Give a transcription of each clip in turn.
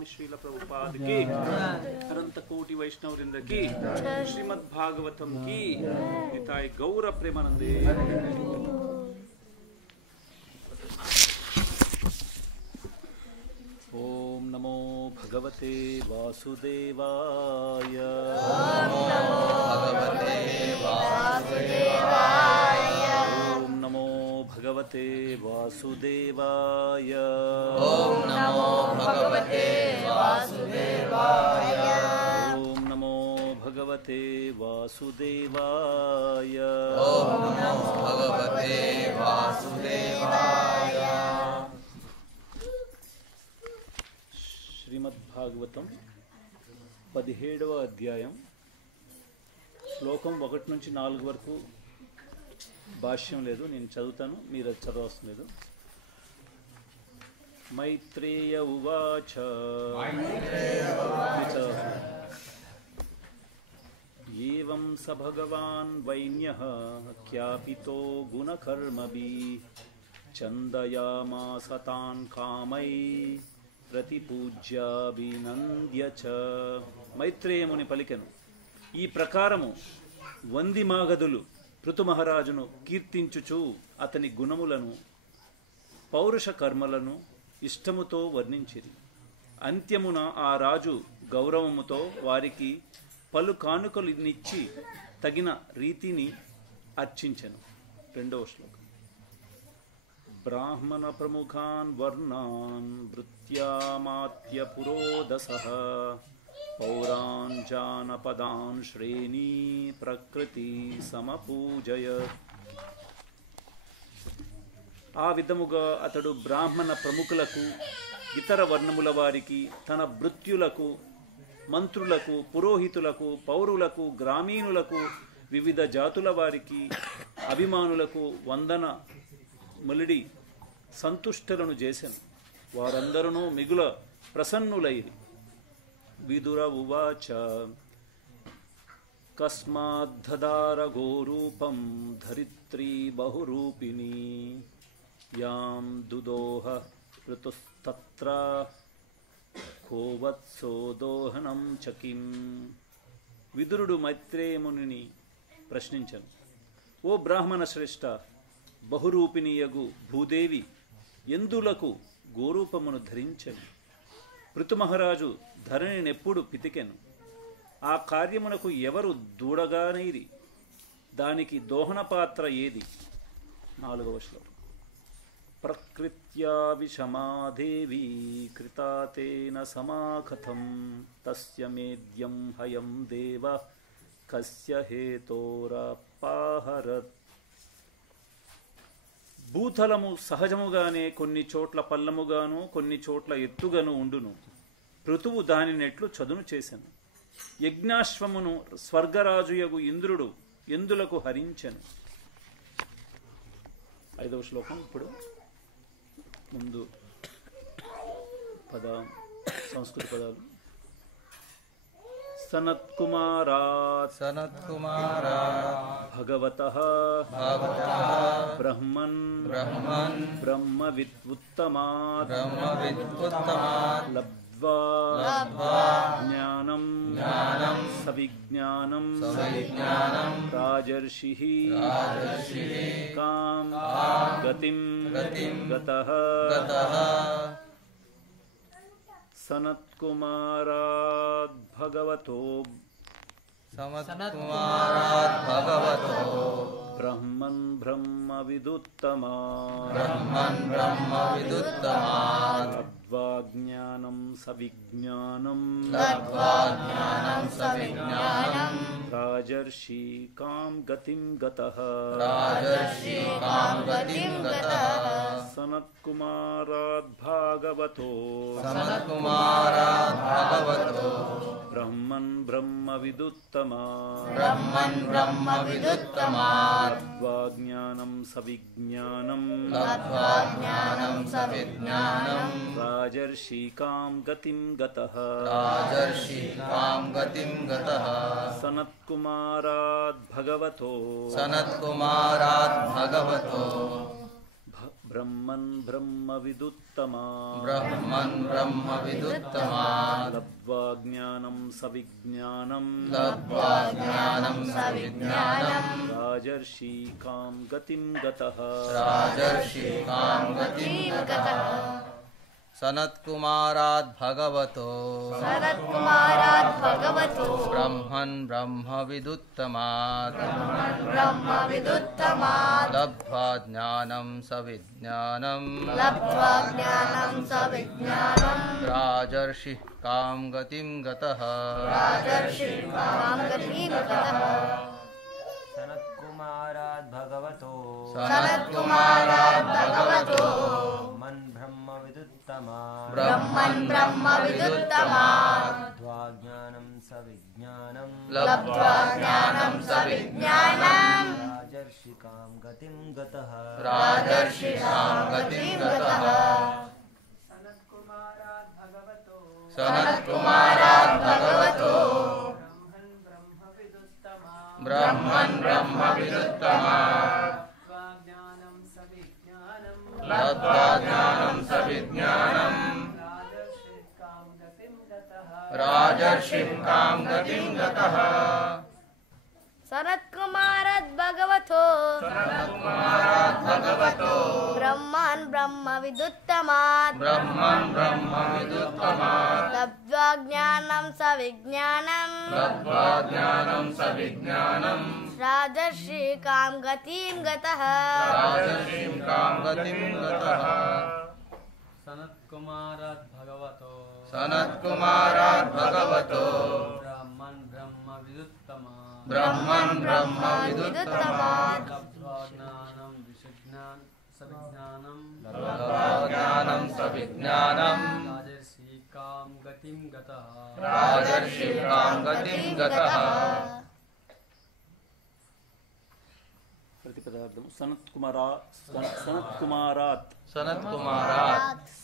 स्वामी श्रील प्रभुपाद की, अनंत कोटि वैष्णव वृंद की, श्रीमद् भागवतम की, निताय गौर प्रेमानंदे। ओम नमो भगवते वासुदेवाय। ओम नमो भगवते वासुदेवाय। ओम नमो भगवते वासुदेवाय। ओम नमो भगवते वासुदेवाय। ओम नमो भगवते वासुदेवाय। ओम नमो भगवते वासुदेवाय। శ్రీమద్భాగవతం 17వ అధ్యాయం శ్లోకం 1 నుంచి 4 వరకు భాష్యం లేదు, నేను చదువుతాను, మీరు అది చదవవసరం లేదు. మైత్రేయ ఉవాచ. ఏవం స భగవాన్ వైన్యః ఖ్యాపితో గుణకర్మభిః చందయామాస తాన్ కామై ప్రతిపూజ్యాభినంద్య చ. మైత్రేయముని పలికెను, ఈ ప్రకారము వందిమాగధులు పృథు మహారాజును కీర్తించుచు అతని గుణములను పౌరుష కర్మలను ఇష్టముతో వర్ణించిరి. అంత్యమున ఆ రాజు గౌరవముతో వారికి పలు కానుకలునిచ్చి తగిన రీతిని అర్చించెను. 2వ శ్లోకం. బ్రాహ్మణ ప్రముఖాన్ వర్ణాన్ భృత్యామాత్య పురోదసః పౌరాన్ జానపదాన్ శ్రేణీ ప్రకృతి సమపూజయత్. ఆ విధముగా అతడు బ్రాహ్మణ ప్రముఖులకు, ఇతర వర్ణముల వారికి, తన భృత్యులకు, మంత్రులకు, పురోహితులకు, పౌరులకు, గ్రామీణులకు, వివిధ జాతుల వారికి, అభిమానులకు వందన ములిడి సంతుష్టలను చేసెను. వారందరూ మిగుల ప్రసన్నులైరి. విదుర ఉవాచ. కస్మాద్ధదార గోరూపం ధరిత్రీ బహురూపిణీ యాం దుదోహ ఋతుస్తత్ర కోవత్సో దోహనం చకిం. విదురుడు మైత్రేయముని ప్రశ్నించను, ఓ బ్రాహ్మణ శ్రేష్ఠ, బహురూపిణీయగు భూదేవి ఎందులకు గోరూపమును ధరించెను? పృథు మహారాజు ధరణినెప్పుడు పితికెను? ఆ కార్యమునకు ఎవరు దూడగానైరి? దానికి దోహన పాత్ర ఏది? 4వ శ్లోకం. ప్రకృత్యా విషమాదేవి కృతాతేన సమాకథం తస్య మేద్యం హయం దేవ కస్య హేతోరపాహరత్. భూతలము సహజముగానే కొన్ని చోట్ల పల్లముగాను కొన్ని చోట్ల ఎత్తుగాను ఉండును. పృథువు దానినెట్లు చదును చేసెను. యజ్ఞాశ్వమును స్వర్గరాజుయగు ఇంద్రుడు ఎందులకు హరించెను. 5వ శ్లోకం. ఇప్పుడు ముందు సంస్కృత పదాలు. సనత్కుమారాత్ భగవతః బ్రహ్మన్ బ్రహ్మవిదుత్తమాత్ లబ్ధ్వా జ్ఞానం సవిజ్ఞానం రాజర్షిః కాం గతిం గతః. సనత్కుమారాద్ భగవతో బ్రహ్మన్ బ్రహ్మవిదుత్తమాత్ లబ్ధ్వా జ్ఞానం సవిజ్ఞానం రాజర్షి కాం గతిం గతః. సనత్కుమారాద్ భాగవతో బ్రహ్మన్ బ్రహ్మవిదుత్తమాత్ లబ్ధ్వా జ్ఞానం సవిజ్ఞానం రాజర్షి కాం గతిం గతః. సనత్కుమారాద్ భగవతో బ్రహ్మన్ బ్రహ్మ విదుత్తమా బ్రహ్మన్ బ్రహ్మ విదుత్తమా లబ్ధ్వా జ్ఞానం సవిజ్ఞానం లబ్ధ్వా జ్ఞానం సవిజ్ఞానం రాజర్షీకాం గతిం గతః రాజర్షికాం గతిం గతః సనత్కుమారాద్ భగవతో బ్రహ్మన్ బ్రహ్మ విదుత్తమాత్ లబ్ధ్వా జ్ఞానం సవిజ్ఞానం రాజర్షి కాం గతిం గతః సనత్కుమారాద్ భగవతో మన్ బ్రహ్మ విదుత్తమాత్ బ్రహ్మన్ బ్రహ్మ విదుత్తమాత్ లబ్ధ్వా జ్ఞానం సవిజ్ఞానం లబ్ధ్వా జ్ఞానం సవిజ్ఞానం రాజర్షికాం గతిం గతః రాజర్షికాం గతిం గతః సనత్కుమారాద్ భగవతో బ్రహ్మన్ బ్రహ్మ విదుత్తమాత్ లబ్ధ్వా జ్ఞానం సవిజ్ఞానం రాజర్షికాం గతిం గతః సనత్కుమారాద్ భగవతో బ్రహ్మన్ బ్రహ్మ విదుత్తమాత్ బ్రహ్మన్ బ్రహ్మ విదుత్తమాత్ లబ్ధ్వా జ్ఞానం సవిజ్ఞానం లబ్ధ్వా జ్ఞానం సవిజ్ఞానం రాజర్షికాం గతిం గతః రాజర్షికాం గతిం గతః సనత్కుమారాద్ భగవతో సనత్కుమారాద్ భగవతో బ్రహ్మన్ బ్రహ్మ విదుత్తమాత్ బ్రహ్మన్ బ్రహ్మ విదుత్తమాత్ లబ్ధ్వా జ్ఞానం సవిజ్ఞానం లబ్ధ్వా జ్ఞానం సవిజ్ఞానం రాజర్షికాం గతిం గతః రాజర్షికాం గతిం గతః ప్రతిపదార్థం సనత్కుమారాత్ సనత్కుమారాత్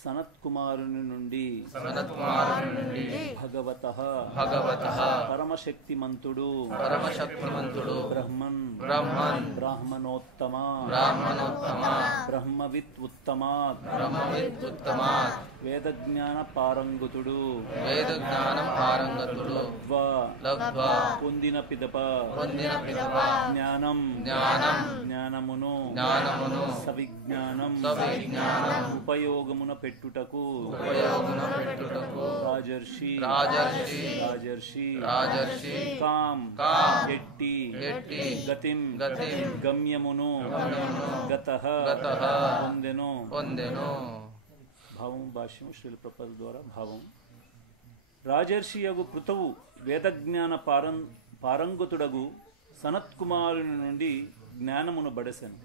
సనత్కుమారుని నుండి సనత్కుమారుని నుండి భగవతః భగవతః పరమశక్తిమంతుడు పరమశక్తిమంతుడు బ్రహ్మన్ బ్రహ్మన్ బ్రాహ్మణోత్తమ బ్రాహ్మణోత్తమ బ్రహ్మవిత్ ఉత్తమాత్ బ్రహ్మవిద్ ఉత్తమాత్ వేదజ్ఞాన పారంగతుడు వేద జ్ఞానం పారంగతుడు లబ్ధ్వా పొందిన పిదప పొందిన పిదప జ్ఞానం జ్ఞానం జ్ఞానమును జ్ఞానమును సవిజ్ఞానం సవిజ్ఞానం ఉపయోగమున పెట్టుటకు ఉపయోగమున పెట్టుటకు రాజర్షి రాజర్షి రాజర్షి రాజర్షి కాం కాం ఎట్టి ఎట్టి గతిం గతిం గమ్యమును గతః గతః పొందెను పొందెను భావం భాష్యం శ్రీల ప్రపద ద్వారా భావం రాజర్షి యగు పృథువు వేదజ్ఞాన పారంగతుడగు సనత్కుమారుని నుండి జ్ఞానమును బడసెను.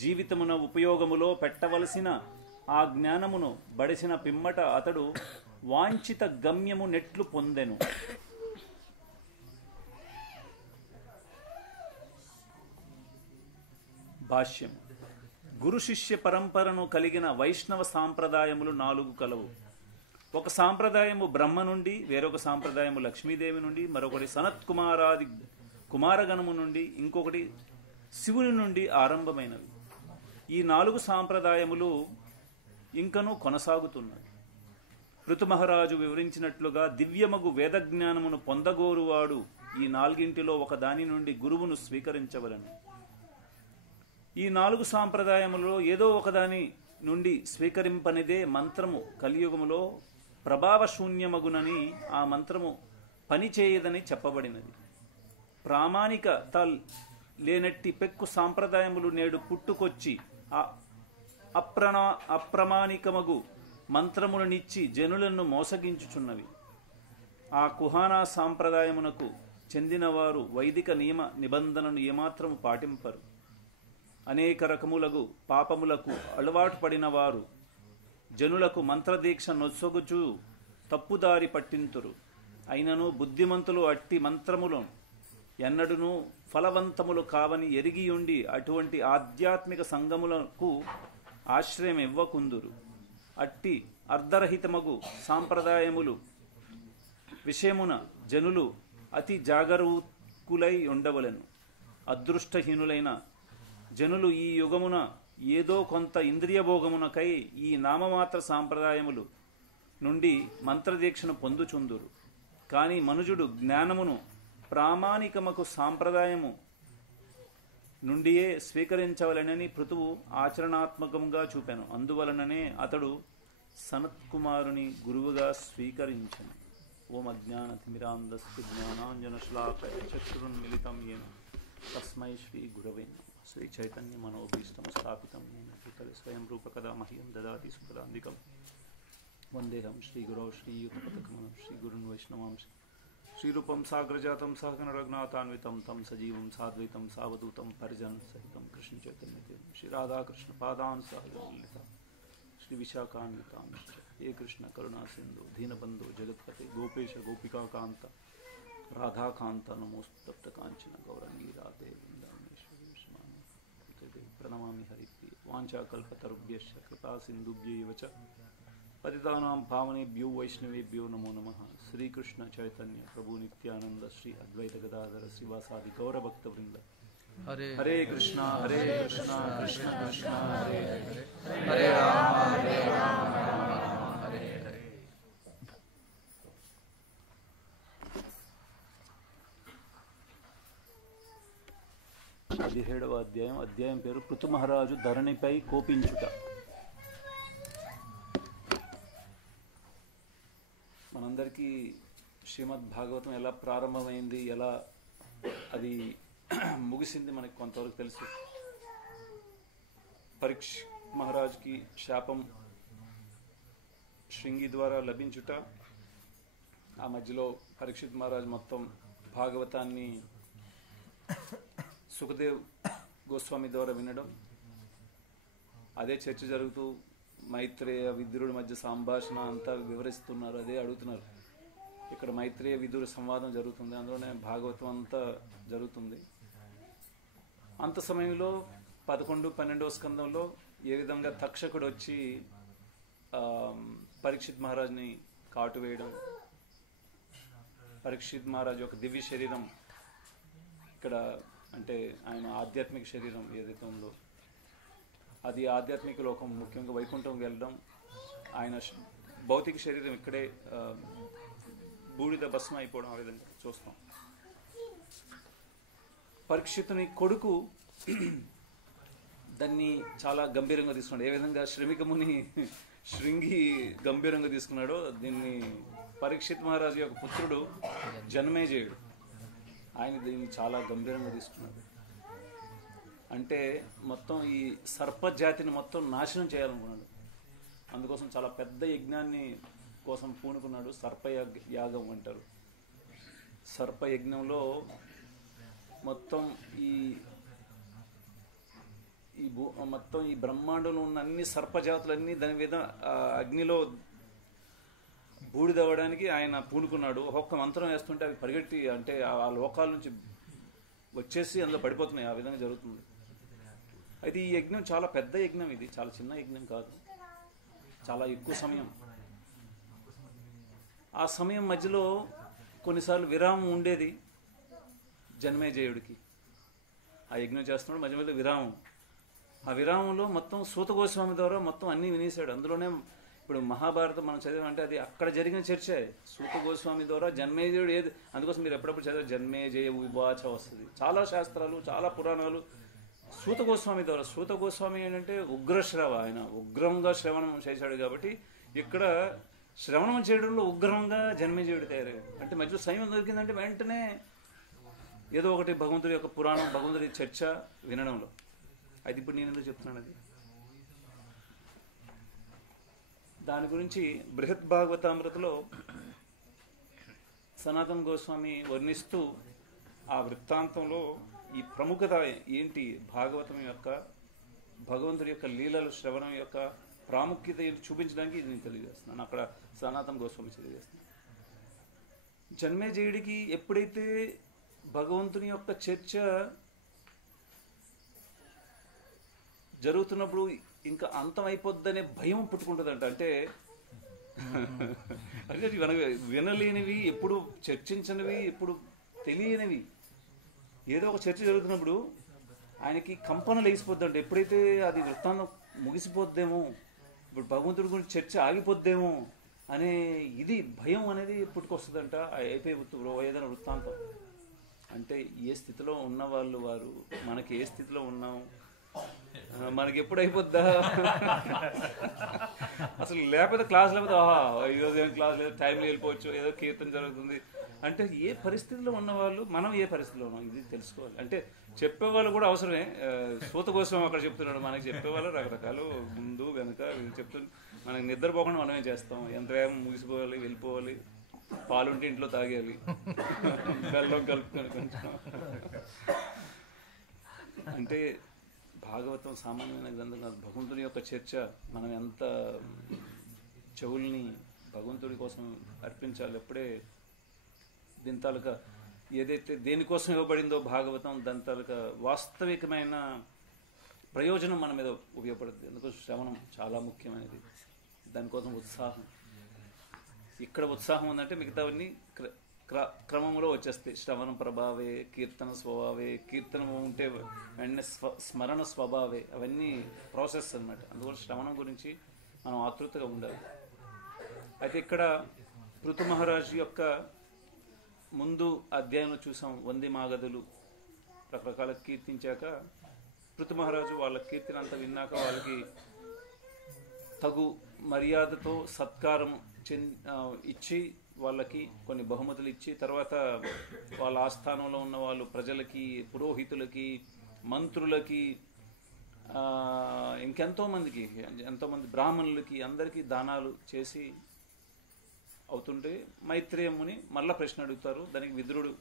జీవితమున ఉపయోగములో పెట్టవలసిన ఆ జ్ఞానమును బడసిన పిమ్మట అతడు వాంఛిత గమ్యము నెట్లు పొందెను. భాష్యం. గురు శిష్య పరంపరను కలిగిన వైష్ణవ సాంప్రదాయములు 4 కలవు. ఒక సాంప్రదాయము బ్రహ్మ నుండి, వేరొక సాంప్రదాయము లక్ష్మీదేవి నుండి, మరొకటి సనత్ కుమారాది కుమారగణము నుండి, ఇంకొకటి శివుని నుండి ఆరంభమైనవి. ఈ 4 సాంప్రదాయములు ఇంకనూ కొనసాగుతున్నాయి. ఋతుమహారాజు వివరించినట్లుగా దివ్యమగు వేదజ్ఞానమును పొందగోరువాడు ఈ 4 ఒక దాని నుండి గురువును స్వీకరించవలను. ఈ 4 సాంప్రదాయములలో ఏదో ఒకదాని నుండి స్వీకరింపనిదే మంత్రము కలియుగములో ప్రభావశూన్యమగునని, ఆ మంత్రము పనిచేయదని చెప్పబడినది. ప్రామాణికత లేనట్టి పెక్కు సాంప్రదాయములు నేడు పుట్టుకొచ్చి అప్రమాణికమగు మంత్రములనిచ్చి జనులను మోసగించుచున్నవి. ఆ కుహానా సాంప్రదాయమునకు చెందినవారు వైదిక నియమ నిబంధనను ఏమాత్రము పాటింపరు. అనేక రకములగు పాపములకు అలవాటు పడిన వారు జనులకు మంత్రదీక్ష నొసగుచూ తప్పుదారి పట్టింతురు. అయినను బుద్ధిమంతులు అట్టి మంత్రములను ఎన్నడూనూ ఫలవంతములు కావని ఎరిగియుండి అటువంటి ఆధ్యాత్మిక సంగములకు ఆశ్రయం ఇవ్వకుందురు. అట్టి అర్ధరహితమగు సాంప్రదాయములు విషయమున జనులు అతి జాగరూకులై ఉండవలెను. అదృష్టహీనులైన జనులు ఈ యుగమున ఏదో కొంత ఇంద్రియ భోగమునకై ఈ నామమాత్ర సాంప్రదాయములు నుండి మంత్రదీక్షను పొందుచుందురు. కానీ మనుజుడు జ్ఞానమును ప్రామాణికమకు సాంప్రదాయము నుండియే స్వీకరించవలనని పృథువు ఆచరణాత్మకంగా చూపాను. అందువలననే అతడు సనత్కుమారుని గురువుగా స్వీకరించను. ఓం అజ్ఞానతిమిరాంధస్సు జ్ఞానాంజనశ్లాకయ చక్షురున్మిలితం యేన తస్మై శ్రీ గురవే నమః. శ్రీ చైతన్య మనోభీష్టం స్థాపితం యేన భూతలే స్వయం రూపకదా మహ్యం దదాతి సుఖదాంధికం. వందేహం శ్రీగురౌ శ్రీయుతపథకమనం శ్రీగురున్ వైష్ణవాంశ శ్రీరూపం సాగ్రజాతం సహగణ రఘునాథాన్వితం తం సజీవం సాద్వైతం సావధూతం పరిజన్ సహితం కృష్ణ చైతన్యదేవం శ్రీ రాధాకృష్ణ పాదాన్ సహగణలిత శ్రీ విశాఖాన్వితాం ఏ కృష్ణ కరుణా సింధు దీనబంధు జగత్పతి గోపేశ గోపికాకాంత రాధాకాంత నమోస్తప్త కాంచన గౌరంగీ రాధే వృందావనేశ్వరి ప్రణమామి హరిప్రియ వాంఛాకల్పతరుభ్యశ్చ కృపా సింధుభ్యైవ చ పతితానాం పావనేభ్యో వైష్ణవేభ్యో నమో నమః. శ్రీకృష్ణ చైతన్య ప్రభు నిత్యానంద శ్రీ అద్వైత గదాధర శ్రీవాసాది గౌరభక్త వృంద హరే కృష్ణ కృష్ణ కృష్ణ హరే హరే హరే రామ హరే రామ రామ రామ హరే హరే. 17వ అధ్యాయం పేరు పృథు మహారాజు ధరణిపై కోపించుట. మనందరికీ శ్రీమద్ భాగవతం ఎలా ప్రారంభమైంది, ఎలా అది ముగిసింది మనకి కొంతవరకు తెలుసు. పరీక్షిత్ మహారాజుకి శాపం శృంగి ద్వారా లభించుట, ఆ మధ్యలో పరీక్షిత్ మహారాజు మొత్తం భాగవతాన్ని సుఖదేవ్ గోస్వామి ద్వారా వినడం, అదే చర్చ జరుగుతూ మైత్రేయ విదురుడి మధ్య సంభాషణ అంతా వివరిస్తున్నారు, అదే అడుగుతున్నారు. ఇక్కడ మైత్రేయ విదురు సంవాదం జరుగుతుంది, అందులోనే భాగవతం అంతా జరుగుతుంది. అంత సమయంలో 11-12వ స్కందంలో ఏ విధంగా తక్షకుడు వచ్చి పరీక్షిత్ మహారాజ్ని కాటు వేయడం, పరీక్షిత్ మహారాజ్ యొక్క దివ్య శరీరం ఇక్కడ అంటే ఆయన ఆధ్యాత్మిక శరీరం ఏదైతే ఉందో అది ఆధ్యాత్మిక లోకం, ముఖ్యంగా వైకుంఠం వెళ్ళడం, ఆయన భౌతిక శరీరం ఇక్కడే బూడిద భస్మ అయిపోవడం, ఆ విధంగా చూస్తాం. పరీక్షితుని కొడుకు దాన్ని చాలా గంభీరంగా తీసుకున్నాడు. ఏ విధంగా శ్రమికముని శృంగి గంభీరంగా తీసుకున్నాడో దీన్ని పరీక్షిత్ మహారాజు యొక్క పుత్రుడు జన్మేజయుడు ఆయన దీన్ని చాలా గంభీరంగా తీసుకున్నాడు. అంటే మొత్తం ఈ సర్పజాతిని మొత్తం నాశనం చేయాలనుకున్నాడు. అందుకోసం చాలా పెద్ద యజ్ఞాన్ని కోసం పూనుకున్నాడు. సర్పయాగం అంటారు. సర్పయజ్ఞంలో మొత్తం మొత్తం ఈ బ్రహ్మాండంలో ఉన్న అన్ని సర్పజాతులన్నీ దాని మీద అగ్నిలో బూడిదవ్వడానికి ఆయన పూనుకున్నాడు. ఒక్కొక్క మంత్రం వేస్తుంటే అవి పరిగెట్టి అంటే ఆ లోకాల నుంచి వచ్చేసి అందులో పడిపోతున్నాయి. ఆ విధంగా జరుగుతుంది. అయితే ఈ యజ్ఞం చాలా పెద్ద యజ్ఞం, ఇది చాలా చిన్న యజ్ఞం కాదు, చాలా ఎక్కువ సమయం. ఆ సమయం మధ్యలో కొన్నిసార్లు విరామం ఉండేది జన్మేజయుడికి. ఆ యజ్ఞం చేస్తున్నాడు, మధ్య మధ్యలో విరామం. ఆ విరామంలో మొత్తం సూత గోస్వామి ద్వారా మొత్తం అన్నీ వినేశాడు. అందులోనే ఇప్పుడు మహాభారతం మనం చదివామంటే అది అక్కడ జరిగిన చర్చే. సూత గోస్వామి ద్వారా జన్మేజయుడు ఏది, అందుకోసం మీరు ఎప్పుడప్పుడు చదివే జన్మేజయ వివాచ వస్తుంది. చాలా శాస్త్రాలు, చాలా పురాణాలు సూత గోస్వామి ద్వారా. సూత గోస్వామి ఏంటంటే ఉగ్రశ్రవ, ఆయన ఉగ్రంగా శ్రవణం చేశాడు. కాబట్టి ఇక్కడ శ్రవణం చేయడంలో ఉగ్రంగా జన్మేజయుడు తయారయ్యాడు. అంటే మధ్యలో సమయం దొరికిందంటే వెంటనే ఏదో ఒకటి భగవంతుడి యొక్క పురాణం, భగవంతుడి చర్చ వినడంలో. అది ఇప్పుడు నేను ఎందుకు చెప్తున్నాను, అది దాని గురించి బృహత్ భాగవతామృతలో సనాతన గోస్వామి వర్ణిస్తూ ఆ వృత్తాంతంలో ఈ ప్రముఖత ఏంటి, భాగవతం యొక్క భగవంతుడి యొక్క లీలలు శ్రవణం యొక్క ప్రాముఖ్యత ఏంటి చూపించడానికి ఇది నేను తెలియజేస్తున్నాను. అక్కడ సనాతన గోస్వామి తెలియజేస్తున్నాను. జన్మేజయుడికి ఎప్పుడైతే భగవంతుని యొక్క చర్చ జరుగుతున్నప్పుడు ఇంకా అంతం అయిపోద్దనే భయం పుట్టుకుంటుందంట. అంటే అంటే మనకు వినలేనివి, ఎప్పుడు చర్చించనివి, ఎప్పుడు తెలియనివి, ఏదో ఒక చర్చ జరుగుతున్నప్పుడు ఆయనకి కంపన లేచిపోద్దంటే ఎప్పుడైతే అది వృత్తాంతం ముగిసిపోద్దేమో, ఇప్పుడు భగవంతుడి గురించి చర్చ ఆగిపోద్దేమో అనే ఇది భయం అనేది పుట్టుకొస్తుందంట అయిపోయి ఏదైనా వృత్తాంతం. అంటే ఏ స్థితిలో ఉన్న వాళ్ళు వారు, మనకి ఏ స్థితిలో ఉన్నాం, మనకి ఎప్పుడు అయిపోద్దా అసలు, లేకపోతే క్లాస్ లేకపోతే ఈరోజు ఏం క్లాస్ లేదు, టైంలో వెళ్ళిపోవచ్చు, ఏదో కీర్తన జరుగుతుంది అంటే ఏ పరిస్థితిలో ఉన్నవాళ్ళు, మనం ఏ పరిస్థితిలో ఉన్నాం ఇది తెలుసుకోవాలి. అంటే చెప్పేవాళ్ళు కూడా అవసరమే. సూత కోసం అక్కడ చెప్తున్నాడు, మనకి చెప్పేవాళ్ళు రకరకాలు ముందు వెనక చెప్తున్నారు. మనకి నిద్రపోకుండా మనమే చేస్తాం, ఎంత వేగం ముగిసిపోవాలి, వెళ్ళిపోవాలి, పాలుంటే ఇంట్లో తాగేయాలి, బెల్లం కలుపుకొని కొంచెం. అంటే భాగవతం సామాన్యమైన గ్రంథం కాదు, భగవంతుడి యొక్క చర్చ. మనం ఎంత చెవుల్ని భగవంతుడి కోసం అర్పించాలి. ఎప్పుడే దీని తాలూకా ఏదైతే దేనికోసం ఇవ్వబడిందో భాగవతం, దాని తాలూకా వాస్తవికమైన ప్రయోజనం మన మీద ఉపయోగపడుతుంది. ఎందుకంటే శ్రవణం చాలా ముఖ్యమైనది, దానికోసం ఉత్సాహం. ఇక్కడ ఉత్సాహం ఉందంటే మిగతావన్నీ క్రమంలో వచ్చేస్తాయి. శ్రవణ ప్రభావే, కీర్తన స్వభావే, కీర్తనం ఉంటే వెంటనే స్మరణ స్వభావే, అవన్నీ ప్రాసెస్ అన్నమాట. అందువల్ల శ్రవణం గురించి మనం ఆతృతగా ఉండాలి. అయితే ఇక్కడ పృథు మహారాజు యొక్క ముందు అధ్యాయంలో చూసాం, వంది మాగధులు రకరకాల కీర్తించాక పృథు మహారాజు వాళ్ళ కీర్తిని అంతా విన్నాక వాళ్ళకి తగు మర్యాదతో సత్కారం ఇచ్చి, వాళ్ళకి కొన్ని బహుమతులు ఇచ్చి, తర్వాత వాళ్ళ ఆస్థానంలో ఉన్న వాళ్ళు ప్రజలకి, పురోహితులకి, మంత్రులకి, ఇంకెంతోమందికి, ఎంతోమంది బ్రాహ్మణులకి అందరికీ దానాలు చేసి అవుతుంటే మైత్రేయ ముని మళ్ళా ప్రశ్న అడుగుతారు. దానికి విదురుడు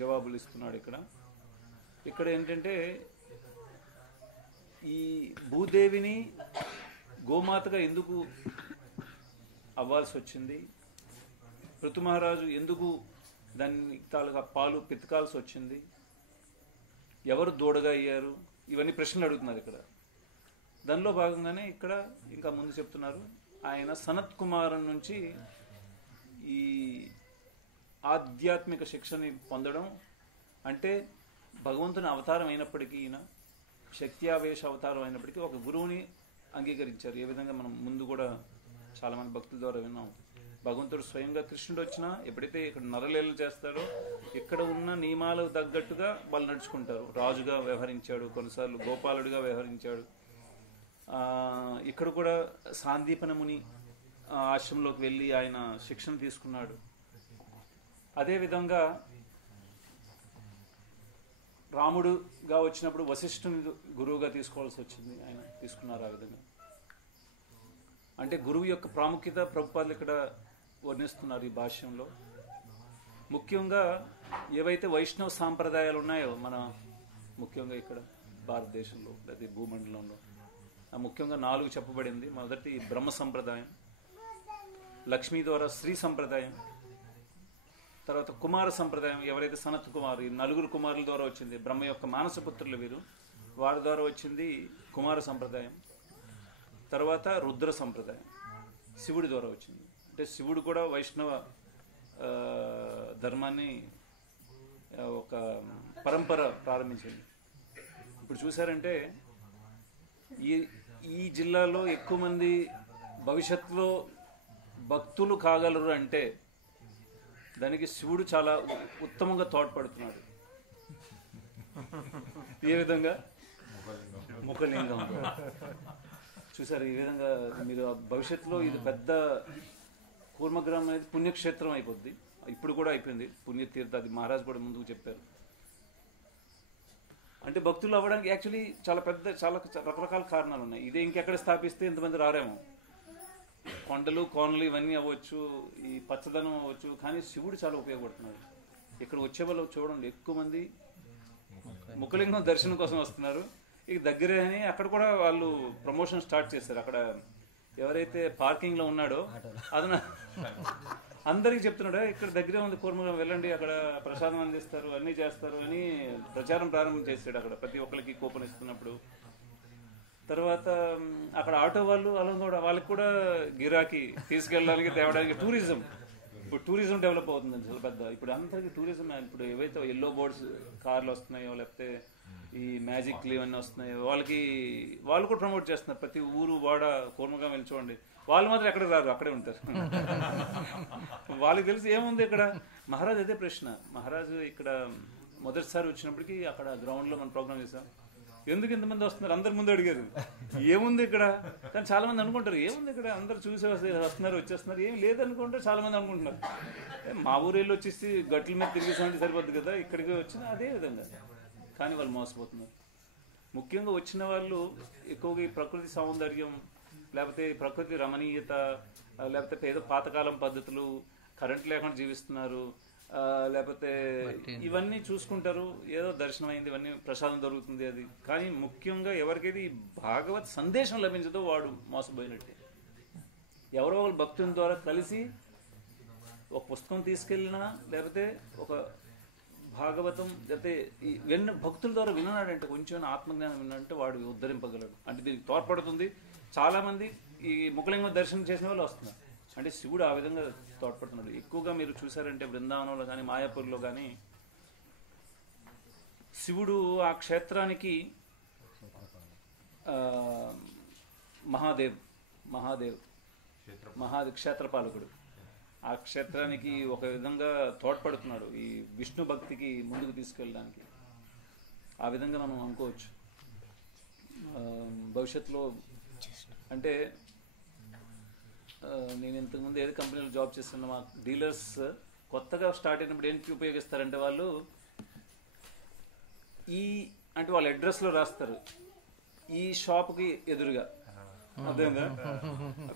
జవాబులు ఇస్తున్నాడు. ఇక్కడ ఏంటంటే ఈ భూదేవిని గోమాతగా ఎందుకు అవ్వాల్సి వచ్చింది, పృథు మహారాజు ఎందుకు దాన్ని తాలూకా పాలు పితకాల్సి వచ్చింది, ఎవరు దూడగా అయ్యారు, ఇవన్నీ ప్రశ్నలు అడుగుతున్నారు ఇక్కడ. దానిలో భాగంగానే ఇక్కడ ఇంకా ముందు చెప్తున్నారు, ఆయన సనత్ కుమారుని నుంచి ఈ ఆధ్యాత్మిక శిక్షని పొందడం అంటే భగవంతుని అవతారం అయినప్పటికీ, ఈయన శక్త్యావేశ అవతారం అయినప్పటికీ ఒక గురువుని అంగీకరించారు. ఏ విధంగా మనం ముందు కూడా చాలా మంది భక్తుల ద్వారా విన్నాం. భగవంతుడు స్వయంగా కృష్ణుడు వచ్చినా ఎప్పుడైతే ఇక్కడ నరలీలలు చేస్తారో ఇక్కడ ఉన్న నియమాలకు తగ్గట్టుగా వాళ్ళు నడుచుకుంటారు. రాజుగా వ్యవహరించాడు, కొన్నిసార్లు గోపాలుడిగా వ్యవహరించాడు. ఇక్కడ కూడా సాందీపన ముని ఆశ్రమంలోకి వెళ్ళి ఆయన శిక్షణ తీసుకున్నాడు. అదేవిధంగా రాముడుగా వచ్చినప్పుడు వశిష్ఠుని గురువుగా తీసుకోవాల్సి వచ్చింది, ఆయన తీసుకున్నారు. ఆ విధంగా అంటే గురువు యొక్క ప్రాముఖ్యత ప్రభుపాదులు ఇక్కడ వర్ణిస్తున్నారు ఈ భాష్యంలో. ముఖ్యంగా ఏవైతే వైష్ణవ సాంప్రదాయాలు ఉన్నాయో మన ముఖ్యంగా ఇక్కడ భారతదేశంలో లేదా భూమండలంలో ముఖ్యంగా 4 చెప్పబడింది. మొదటి బ్రహ్మ సంప్రదాయం, లక్ష్మీ ద్వారా శ్రీ సంప్రదాయం, తర్వాత కుమార సంప్రదాయం. ఎవరైతే సనత్ కుమారు, ఈ 4 కుమారుల ద్వారా వచ్చింది, బ్రహ్మ యొక్క మానసపుత్రులు వీరు, వారి ద్వారా వచ్చింది కుమార సంప్రదాయం. తర్వాత రుద్ర సంప్రదాయం శివుడి ద్వారా వచ్చింది. అంటే శివుడు కూడా వైష్ణవ ధర్మాన్ని ఒక పరంపర ప్రారంభించింది. ఇప్పుడు చూసారంటే ఈ జిల్లాలో ఎక్కువ మంది భవిష్యత్తులో భక్తులు కాగలరు అంటే దానికి శివుడు చాలా ఉత్తమంగా తోడ్పడుతున్నాడు. ఏ విధంగా? ముఖలింగం. చూసారు? ఈ విధంగా మీరు భవిష్యత్తులో ఇది పెద్ద కూర్మగ్రామం అనేది పుణ్యక్షేత్రం అయిపోద్ది. ఇప్పుడు కూడా అయిపోయింది పుణ్యతీర్థ. అది మహారాజు కూడా ముందుకు చెప్పారు. అంటే భక్తులు అవ్వడానికి యాక్చువల్లీ చాలా రకరకాల కారణాలు ఉన్నాయి. ఇదే ఇంకెక్కడ స్థాపిస్తే ఇంతమంది రారేమో. కొండలు కోనలు ఇవన్నీ అవ్వచ్చు, ఈ పచ్చదనం అవ్వచ్చు, కానీ శివుడు చాలా ఉపయోగపడుతున్నాడు. ఇక్కడ వచ్చే వాళ్ళు చూడండి, ఎక్కువ మంది ముఖలింగం దర్శనం కోసం వస్తున్నారు. ఇక దగ్గరే అని అక్కడ కూడా వాళ్ళు ప్రమోషన్ స్టార్ట్ చేశారు. అక్కడ ఎవరైతే పార్కింగ్ లో ఉన్నాడో అతను అందరికి చెప్తున్నాడు, ఇక్కడ దగ్గరే ఉంది కూర్మగ్రామం, వెళ్ళండి, అక్కడ ప్రసాదం అందిస్తారు, అన్నీ చేస్తారు అని ప్రచారం ప్రారంభం చేశాడు. అక్కడ ప్రతి ఒక్కరికి కూపన్ ఇస్తున్నప్పుడు. తర్వాత అక్కడ ఆటో వాళ్ళు అలా కూడా వాళ్ళకి కూడా గిరాకీ తీసుకెళ్ళడానికి తేవడానికి టూరిజం. ఇప్పుడు టూరిజం డెవలప్ అవుతుంది చాలా పెద్ద. ఇప్పుడు అందరికీ టూరిజం. ఇప్పుడు ఏవైతే ఎల్లో బోర్డ్స్ కార్లు వస్తున్నాయో, లేకపోతే ఈ మ్యాజిక్లు ఇవన్నీ వస్తున్నాయి, వాళ్ళు కూడా ప్రమోట్ చేస్తున్నారు. ప్రతి ఊరు వాడ కూర్మగా వెళ్ళి చూడండి, వాళ్ళు మాత్రం ఎక్కడ రారు, అక్కడే ఉంటారు. వాళ్ళకి తెలిసి ఏముంది ఇక్కడ. మహారాజ్ అదే ప్రశ్న. మహారాజు ఇక్కడ మొదటిసారి వచ్చినప్పటికీ అక్కడ గ్రౌండ్లో మనం ప్రోగ్రామ్ చేసాం. ఎందుకు ఇంతమంది వస్తున్నారు, అందరి ముందు అడిగారు ఏముంది ఇక్కడ. కానీ చాలా మంది అనుకుంటారు ఏముంది ఇక్కడ, అందరు చూసి వస్తున్నారు వచ్చేస్తున్నారు, ఏం లేదనుకుంటే చాలా మంది అనుకుంటున్నారు మా ఊరు వెళ్ళి వచ్చేసి గట్ల మీద తిరిగేసంటే సరిపోద్ది కదా, ఇక్కడికి వచ్చినా అదే విధంగా. కానీ వాళ్ళు మోసపోతున్నారు. ముఖ్యంగా వచ్చిన వాళ్ళు ఎక్కువగా ఈ ప్రకృతి సౌందర్యం, లేకపోతే ప్రకృతి రమణీయత, లేకపోతే ఏదో పాతకాలం పద్ధతులు, కరెంట్ లేకుండా జీవిస్తున్నారు, లేకపోతే ఇవన్నీ చూసుకుంటారు. ఏదో దర్శనం అయింది, ఇవన్నీ ప్రసాదం దొరుకుతుంది అది. కానీ ముఖ్యంగా ఎవరికైతే ఈ భాగవత్ సందేశం లభించదో వాడు మోసపోయినట్టే. ఎవరో ఒకరు భక్తుల ద్వారా కలిసి ఒక పుస్తకం తీసుకెళ్ళినా, లేకపోతే ఒక భాగవతం, లేకపోతే భక్తుల ద్వారా విన్నాడంటే, కొంచెం ఆత్మజ్ఞానం విన్నాడంటే వాడు ఉద్ధరింపగలడు. అంటే దీనికి తోడ్పడుతుంది. చాలా మంది ఈ ముఖలింగం దర్శనం చేసిన వాళ్ళు వస్తున్నారు. అంటే శివుడు ఆ విధంగా తోడ్పడుతున్నాడు. ఎక్కువగా మీరు చూసారంటే బృందావనంలో కానీ మాయాపూర్లో కానీ శివుడు ఆ క్షేత్రానికి మహాదేవ్ క్షేత్రపాలకుడు ఆ క్షేత్రానికి ఒక విధంగా తోడ్పడుతున్నాడు ఈ విష్ణు భక్తికి ముందుకు తీసుకెళ్ళడానికి. ఆ విధంగా మనం అనుకోవచ్చు. భవిష్యత్తులో అంటే నేను ఇంతకుముందు ఏదో కంపెనీలో జాబ్ చేస్తున్న మా డీలర్స్ కొత్తగా స్టార్ట్ అయినప్పుడు ఏంటి ఉపయోగిస్తారంటే, వాళ్ళు అంటే వాళ్ళ అడ్రస్లో రాస్తారు ఈ షాప్కి ఎదురుగా. అదేందా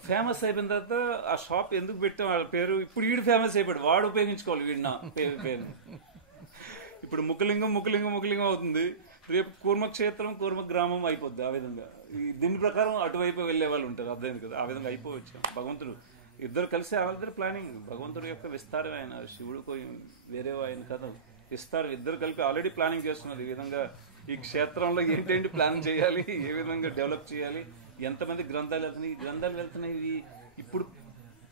ఫేమస్ అయిపోయిన తర్వాత ఆ షాప్ ఎందుకు పెట్టాం వాళ్ళ పేరు, ఇప్పుడు వీడు ఫేమస్ అయిపోయాడు, వాడు ఉపయోగించుకోవాలి వీడు నా పేరు. ఇప్పుడు ముఖలింగం అవుతుంది, రేపు కూర్మక్షేత్రం కూర్మ గ్రామం అయిపోద్ది. ఆ విధంగా దీని ప్రకారం అటువైపు వెళ్ళే వాళ్ళు ఉంటారు. అర్థమైంది కదా, ఆ విధంగా అయిపోవచ్చు. భగవంతుడు ఇద్దరు కలిసి వాళ్ళిద్దరు ప్లానింగ్, భగవంతుడి యొక్క విస్తారం ఆయన, శివుడు వేరే ఆయన కదా విస్తారం, ఇద్దరు కలిపి ఆల్రెడీ ప్లానింగ్ చేస్తున్నారు. ఈ విధంగా ఈ క్షేత్రంలో ఏంటేంటి ప్లాన్ చేయాలి, ఏ విధంగా డెవలప్ చేయాలి, ఎంతమంది గ్రంథాలు వెళ్తున్నాయి. ఈ గ్రంథాలు వెళ్తున్నాయి ఇవి ఇప్పుడు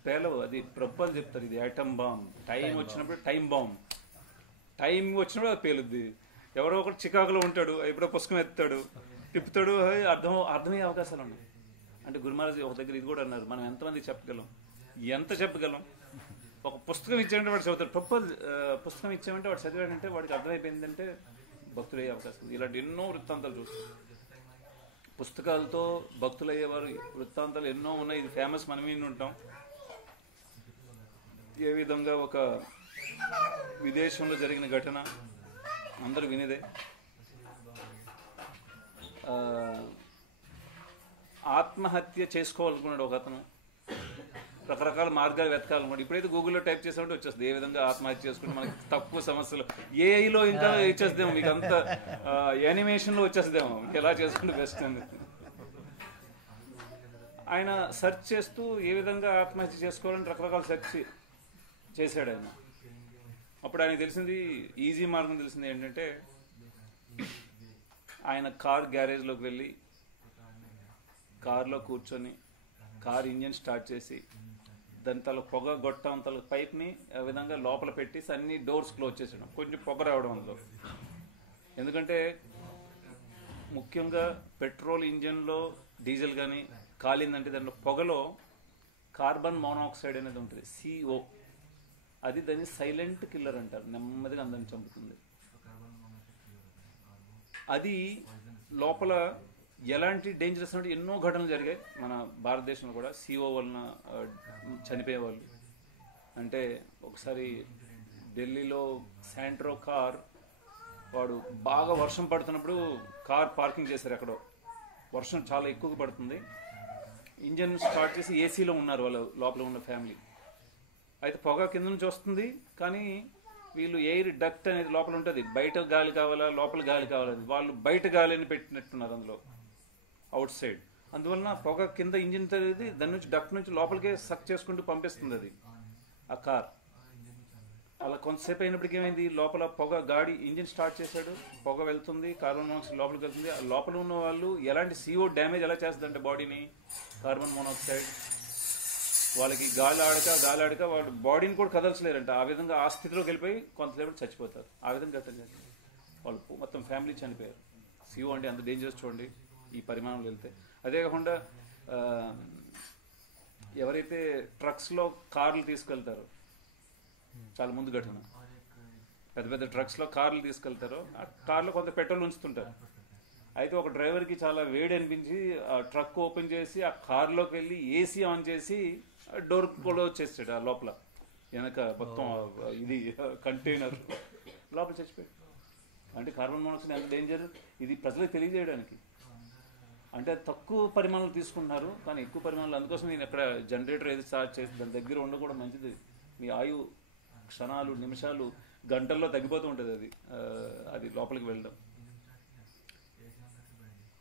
పేలవు. అది ప్రభుత్వాలు చెప్తారు, ఇది ఐటమ్ బాంబ్. టైం వచ్చినప్పుడు టైం వచ్చినప్పుడు అది పేలుద్ది. ఎవరో ఒకటి చికాకులో ఉంటాడు, ఎప్పుడో పుస్తకం ఎత్తాడు, తిప్పుతాడు, అర్థమయ్యే అవకాశాలు ఉన్నాయి. అంటే గురు మహారాజ్ ఒక దగ్గర ఇది కూడా అన్నారు, మనం ఎంతమంది ఎంత చెప్పగలం. ఒక పుస్తకం ఇచ్చామంటే వాడు చదువుతాడు, పుస్తకం ఇచ్చామంటే వాడు చదివాడంటే వాడికి అర్థమైపోయిందంటే భక్తులయ్యే అవకాశం ఉంది. ఇలాంటి ఎన్నో వృత్తాంతాలు చూస్తాం. పుస్తకాలతో భక్తులయ్యేవారు వృత్తాంతాలు ఎన్నో ఉన్నాయి. ఇది ఫేమస్, మనం విని ఉంటాం. ఏ విధంగా ఒక విదేశంలో జరిగిన ఘటన అందరూ వినేదే. ఆత్మహత్య చేసుకోవాలనుకున్నాడు ఒక అతను, రకరకాల మార్గాలు వెతకాలనుకోండి. ఇప్పుడైతే గూగుల్లో టైప్ చేసామంటే వచ్చేస్తుంది ఏ విధంగా ఆత్మహత్య చేసుకుంటే మనకి తక్కువ సమస్యలు. ఏఐలో ఇంకా వచ్చేద్దాము, మీకు అంత యానిమేషన్లో వచ్చేద్దాము, ఎలా చేసుకుంటే బెస్ట్ అని. ఆయన సెర్చ్ చేస్తూ ఏ విధంగా ఆత్మహత్య చేసుకోవాలని రకరకాల సెర్చ్ చేశాడు ఆయన. అప్పుడు ఆయనకు తెలిసింది, ఈజీ మార్గం తెలిసింది ఏంటంటే, ఆయన కార్ గ్యారేజ్లోకి వెళ్ళి కార్లో కూర్చొని కార్ ఇంజిన్ స్టార్ట్ చేసి దాని తల పొగ గొట్టం తల పైప్ని ఆ విధంగా లోపల పెట్టి అన్ని డోర్స్ క్లోజ్ చేసేయడం, కొంచెం పొగ రావడం అందులో. ఎందుకంటే ముఖ్యంగా పెట్రోల్ ఇంజిన్లో డీజిల్ కానీ కాలిందంటే దాంట్లో పొగలో కార్బన్ మోనాక్సైడ్ అనేది ఉంటుంది, CO. అది దాన్ని సైలెంట్ కిల్లర్ అంటారు, నెమ్మదిగా అందరిని చంపుతుంది. అది లోపల ఎలాంటి డేంజరస్ అంటే ఎన్నో ఘటనలు జరిగాయి మన భారతదేశంలో కూడా. CO వలన చనిపోయేవాళ్ళు. అంటే ఒకసారి ఢిల్లీలో శాంట్రో కార్, వాడు బాగా వర్షం పడుతున్నప్పుడు కార్ పార్కింగ్ చేశారు ఎక్కడో, వర్షం చాలా ఎక్కువగా పడుతుంది, ఇంజన్ స్టార్ట్ చేసి ఏసీలో ఉన్నారు వాళ్ళు, లోపల ఉన్న ఫ్యామిలీ. అయితే పొగ కింద నుంచి వస్తుంది, కానీ వీళ్ళు ఎయిర్ డక్ట్ అనేది లోపల ఉంటుంది, బయట గాలి కావాలా లోపల గాలి కావాలా, వాళ్ళు బయట గాలిని పెట్టినట్టున్నారు అందులో, అవుట్ సైడ్. అందువలన పొగ కింద ఇంజిన్ తెలియదు, దాని నుంచి డక్ట్ నుంచి లోపలికే సక్ చేసుకుంటూ పంపిస్తుంది అది ఆ కార్. అలా కొంతసేపు అయినప్పటికీ ఏమైంది, లోపల పొగ, గాడి ఇంజిన్ స్టార్ట్ చేశాడు, పొగ వెళ్తుంది, కార్బన్ మోనాక్సైడ్ లోపలికి వెళ్తుంది. ఆ లోపల ఉన్న వాళ్ళు ఎలాంటి CO డ్యామేజ్ ఎలా చేస్తుందంటే బాడీని, కార్బన్ మోనాక్సైడ్ వాళ్ళకి గాలి ఆడక వాళ్ళు బాడీని కూడా కదల్చలేరంట. ఆ విధంగా ఆ స్థితిలోకి వెళ్ళిపోయి కొంతసేపు చచ్చిపోతారు. ఆ విధంగా వాళ్ళు మొత్తం ఫ్యామిలీ చనిపోయారు. సిఓ అంటే అంత డేంజరస్ చూడండి ఈ పరిమాణంలో వెళ్తే. అదే కాకుండా ఎవరైతే ట్రక్స్లో కార్లు తీసుకెళ్తారో, చాలా ముందు ఘటన, పెద్ద పెద్ద ట్రక్స్లో కార్లు తీసుకెళ్తారో ఆ కార్లో కొంత పెట్రోల్ ఉంచుతుంటారు. అయితే ఒక డ్రైవర్కి చాలా వేడి అనిపించి ఆ ట్రక్ ఓపెన్ చేసి ఆ కార్లోకి వెళ్ళి ఏసీ ఆన్ చేసి డోర్ కూడా వచ్చేసాడు. ఆ లోపల వెనక మొత్తం ఇది కంటైనర్ లోపల చచ్చిపోయాడు. అంటే కార్బన్ మోనాక్సైడ్ ఎంత డేంజర్ ఇది ప్రజలకు తెలియజేయడానికి. అంటే తక్కువ పరిమాణాలు తీసుకుంటున్నారు కానీ ఎక్కువ పరిమాణాలు. అందుకోసం నేను ఎక్కడ జనరేటర్ ఏది స్టార్ట్ చేసి దాని దగ్గర ఉండకూడదు మంచిది. మీ ఆయు క్షణాలు, నిమిషాలు, గంటల్లో తగ్గిపోతూ ఉంటుంది అది లోపలికి వెళ్ళడం.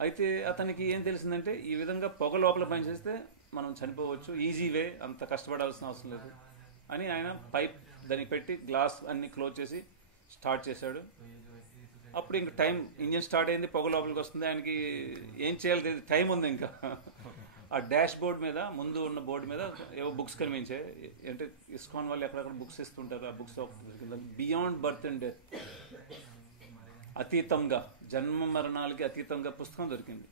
అయితే అతనికి ఏం తెలిసిందంటే ఈ విధంగా పొగ లోపల పనిచేస్తే మనం చనిపోవచ్చు, ఈజీ వే, అంత కష్టపడాల్సిన అవసరం లేదు అని ఆయన పైప్ దానికి పెట్టి గ్లాస్ అన్ని క్లోజ్ చేసి స్టార్ట్ చేశాడు. అప్పుడు ఇంక టైం, ఇంజిన్ స్టార్ట్ అయింది, పొగ లోపలికి వస్తుంది. ఆయనకి ఏం చేయాలి, టైం ఉంది ఇంకా. ఆ డాష్ బోర్డ్ మీద, ముందు ఉన్న బోర్డు మీద ఏవో బుక్స్ కనిపించాయి. అంటే ఇస్కాన్ వాళ్ళు ఎక్కడెక్కడ బుక్స్ ఇస్తుంటారు. ఆ books beyond birth and death, అతీతంగా, జన్మ మరణాలకి అతీతంగా పుస్తకం దొరికింది.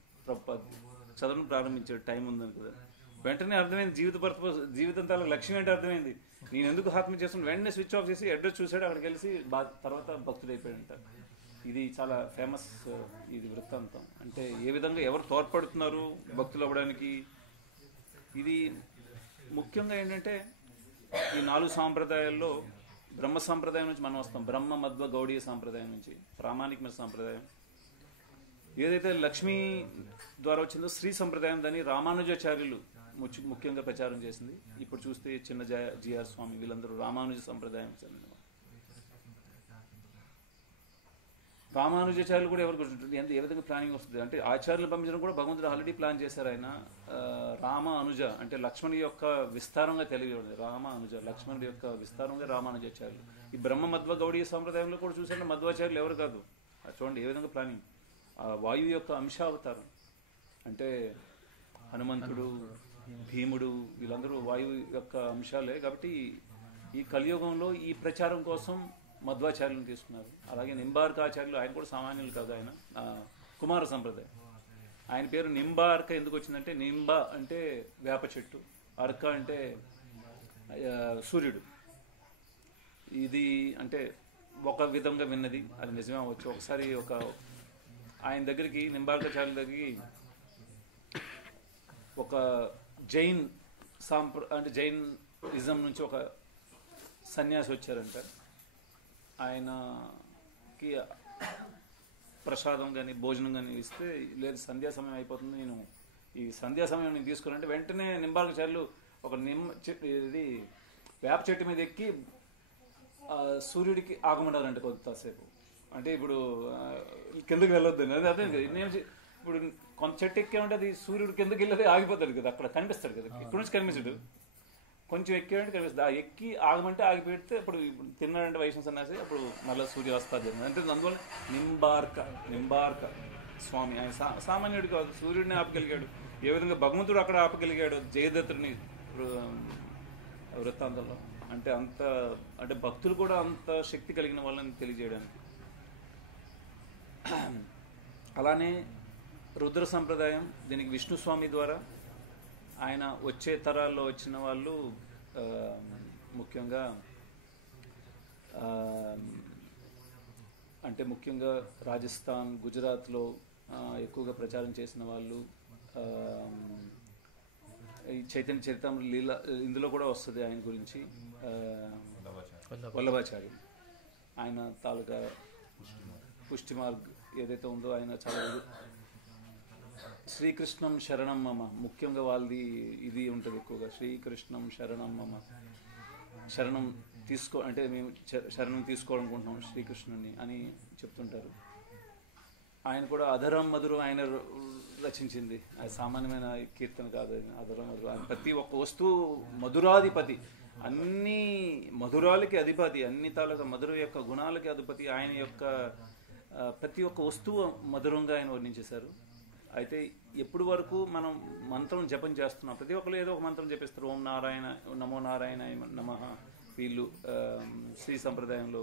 చదవడం ప్రారంభించాడు, టైం ఉందని కదా. వెంటనే అర్థమైంది జీవితం తాలూకు లక్ష్యం ఏంటో అర్థమైంది. నేను ఎందుకు ఆత్మ చేస్తున్నాను, వెంటనే స్విచ్ ఆఫ్ చేసి అడ్రస్ చూశాడు. అక్కడికి వెళ్ళి తర్వాత భక్తుడైపోయాడంట. ఇది చాలా ఫేమస్ ఇది వృత్తాంతం. అంటే ఏ విధంగా ఎవరు తోడ్పడుతున్నారు భక్తులు అవ్వడానికి. ఇది ముఖ్యంగా ఏంటంటే ఈ 4 సాంప్రదాయాల్లో బ్రహ్మ సాంప్రదాయం నుంచి మనం వస్తాం. బ్రహ్మ, మధ్వ, గౌడీయ సాంప్రదాయం నుంచి ప్రామాణికమైన సాంప్రదాయం ఏదైతే లక్ష్మీ ద్వారా వచ్చిందో శ్రీ సంప్రదాయం, దాన్ని రామానుజాచార్యులు ముఖ్యంగా ప్రచారం చేసింది. ఇప్పుడు చూస్తే చిన్న జిఆర్ స్వామి వీళ్ళందరూ రామానుజ సంప్రదాయం చెందిన. రామానుజాచార్యులు కూడా ఎవరు గుర్తుంటుంది, ఏ విధంగా ప్లానింగ్ వస్తుంది అంటే ఆచార్యులు పంపించడం కూడా భగవంతుడు ఆల్రెడీ ప్లాన్ చేశారు. ఆయన రామ అనుజ అంటే లక్ష్మణుడి యొక్క విస్తారంగా తెలియజేయడం. రామ అనుజ లక్ష్మణుడి యొక్క విస్తారంగా రామానుజాచార్యులు. ఈ బ్రహ్మ, మధ్వ, గౌడీయ సంప్రదాయంలో కూడా చూసారంటే మధ్వాచార్యులు ఎవరు కాదు. చూడండి ఏ విధంగా ప్లానింగ్. వాయువు యొక్క అంశావతారం అంటే హనుమంతుడు, భీముడు వీళ్ళందరూ వాయువు యొక్క అంశాలే. కాబట్టి ఈ కలియుగంలో ఈ ప్రచారం కోసం మధ్వాచార్యులను తీసుకున్నారు. అలాగే నింబార్కాచార్యులు, ఆయన కూడా సామాన్యులు కాదు. ఆయన కుమార సంప్రదాయం. ఆయన పేరు నింబార్క ఎందుకు వచ్చిందంటే, నింబ అంటే వేప చెట్టు, అర్క అంటే సూర్యుడు. ఇది అంటే ఒక విధంగా విన్నది, అది నిజమే అవ్వచ్చు. ఒకసారి ఆయన దగ్గరికి, నింబార్కాచార్యుల దగ్గరికి ఒక జైన్ అంటే జైనిజం నుంచి ఒక సన్యాసి వచ్చారంట. ఆయనకి ప్రసాదం కానీ భోజనం కానీ ఇస్తే, లేదు సంధ్యా సమయం అయిపోతుంది, నేను ఈ సంధ్యా సమయం నేను తీసుకున్నానంటే వెంటనే నింబార్కాచార్యులు ఒక ఇది వేప చెట్టు మీద ఎక్కి సూర్యుడికి ఆగమన్నారంట కొంతసేపు. అంటే ఇప్పుడు కిందకి వెళ్ళొద్దు అదే. నేను ఇప్పుడు కొంత చెట్టు ఎక్కామంటే అది సూర్యుడు కిందకి వెళ్ళేది ఆగిపోతాడు కదా, అక్కడ కనిపిస్తాడు కదా, ఇక్కడ నుంచి కనిపించడు. కొంచెం ఎక్కాడంటే కనిపిస్తుంది. ఆ ఎక్కి ఆగమంటే ఆగిపెడితే అప్పుడు తిన్నాడంటే వైష్ణవ సన్యాసి, అప్పుడు మళ్ళీ సూర్యాస్తాలు జరిగింది. అంటే అందువల్ల నింబార్క స్వామి ఆయన సామాన్యుడు కాదు, సూర్యుడిని ఆపగలిగాడు. ఏ విధంగా భగవంతుడు అక్కడ ఆపగలిగాడు జయదత్తుడిని వృత్తాంతంలో. అంటే అంటే భక్తులు కూడా అంత శక్తి కలిగిన వాళ్ళని తెలియజేయడానికి. అలానే రుద్ర సంప్రదాయం, దీనికి విష్ణుస్వామి ద్వారా ఆయన వచ్చే తరాల్లో వచ్చిన వాళ్ళు ముఖ్యంగా అంటే ముఖ్యంగా రాజస్థాన్, గుజరాత్లో ఎక్కువగా ప్రచారం చేసిన వాళ్ళు. ఈ చైతన్య చరితామృత లీల ఇందులో కూడా వస్తుంది ఆయన గురించి. వల్లభాచార్యులు ఆయన తాలూకా పుష్టి మార్గ్ ఏదైతే ఉందో ఆయన చాలా శ్రీకృష్ణం శరణం మమ, ముఖ్యంగా వాళ్ళది ఇది ఉంటుంది ఎక్కువగా, శ్రీకృష్ణం శరణం మమ, శరణం అంటే మేము శరణం తీసుకోవాలనుకుంటున్నాం శ్రీకృష్ణుని అని చెప్తుంటారు. ఆయన కూడా అధరం మధురం ఆయన రచించింది, అది సామాన్యమైన కీర్తన కాదు. అధరం మధురం ఆయన ప్రతి ఒక్క వస్తువు మధురాధిపతి, అన్ని మధురాలకి అధిపతి, అన్ని తాలూకా మధుర యొక్క గుణాలకి అధిపతి. ఆయన యొక్క ప్రతి ఒక్క వస్తువు మధురంగా ఆయన వర్ణించేశారు. అయితే ఎప్పుడు వరకు మనం మంత్రం జపం చేస్తున్నాం, ప్రతి ఒక్కరు ఏదో ఒక మంత్రం జపిస్తారు. ఓం నారాయణ, నమో నారాయణ నమః. వీళ్ళు శ్రీ సంప్రదాయంలో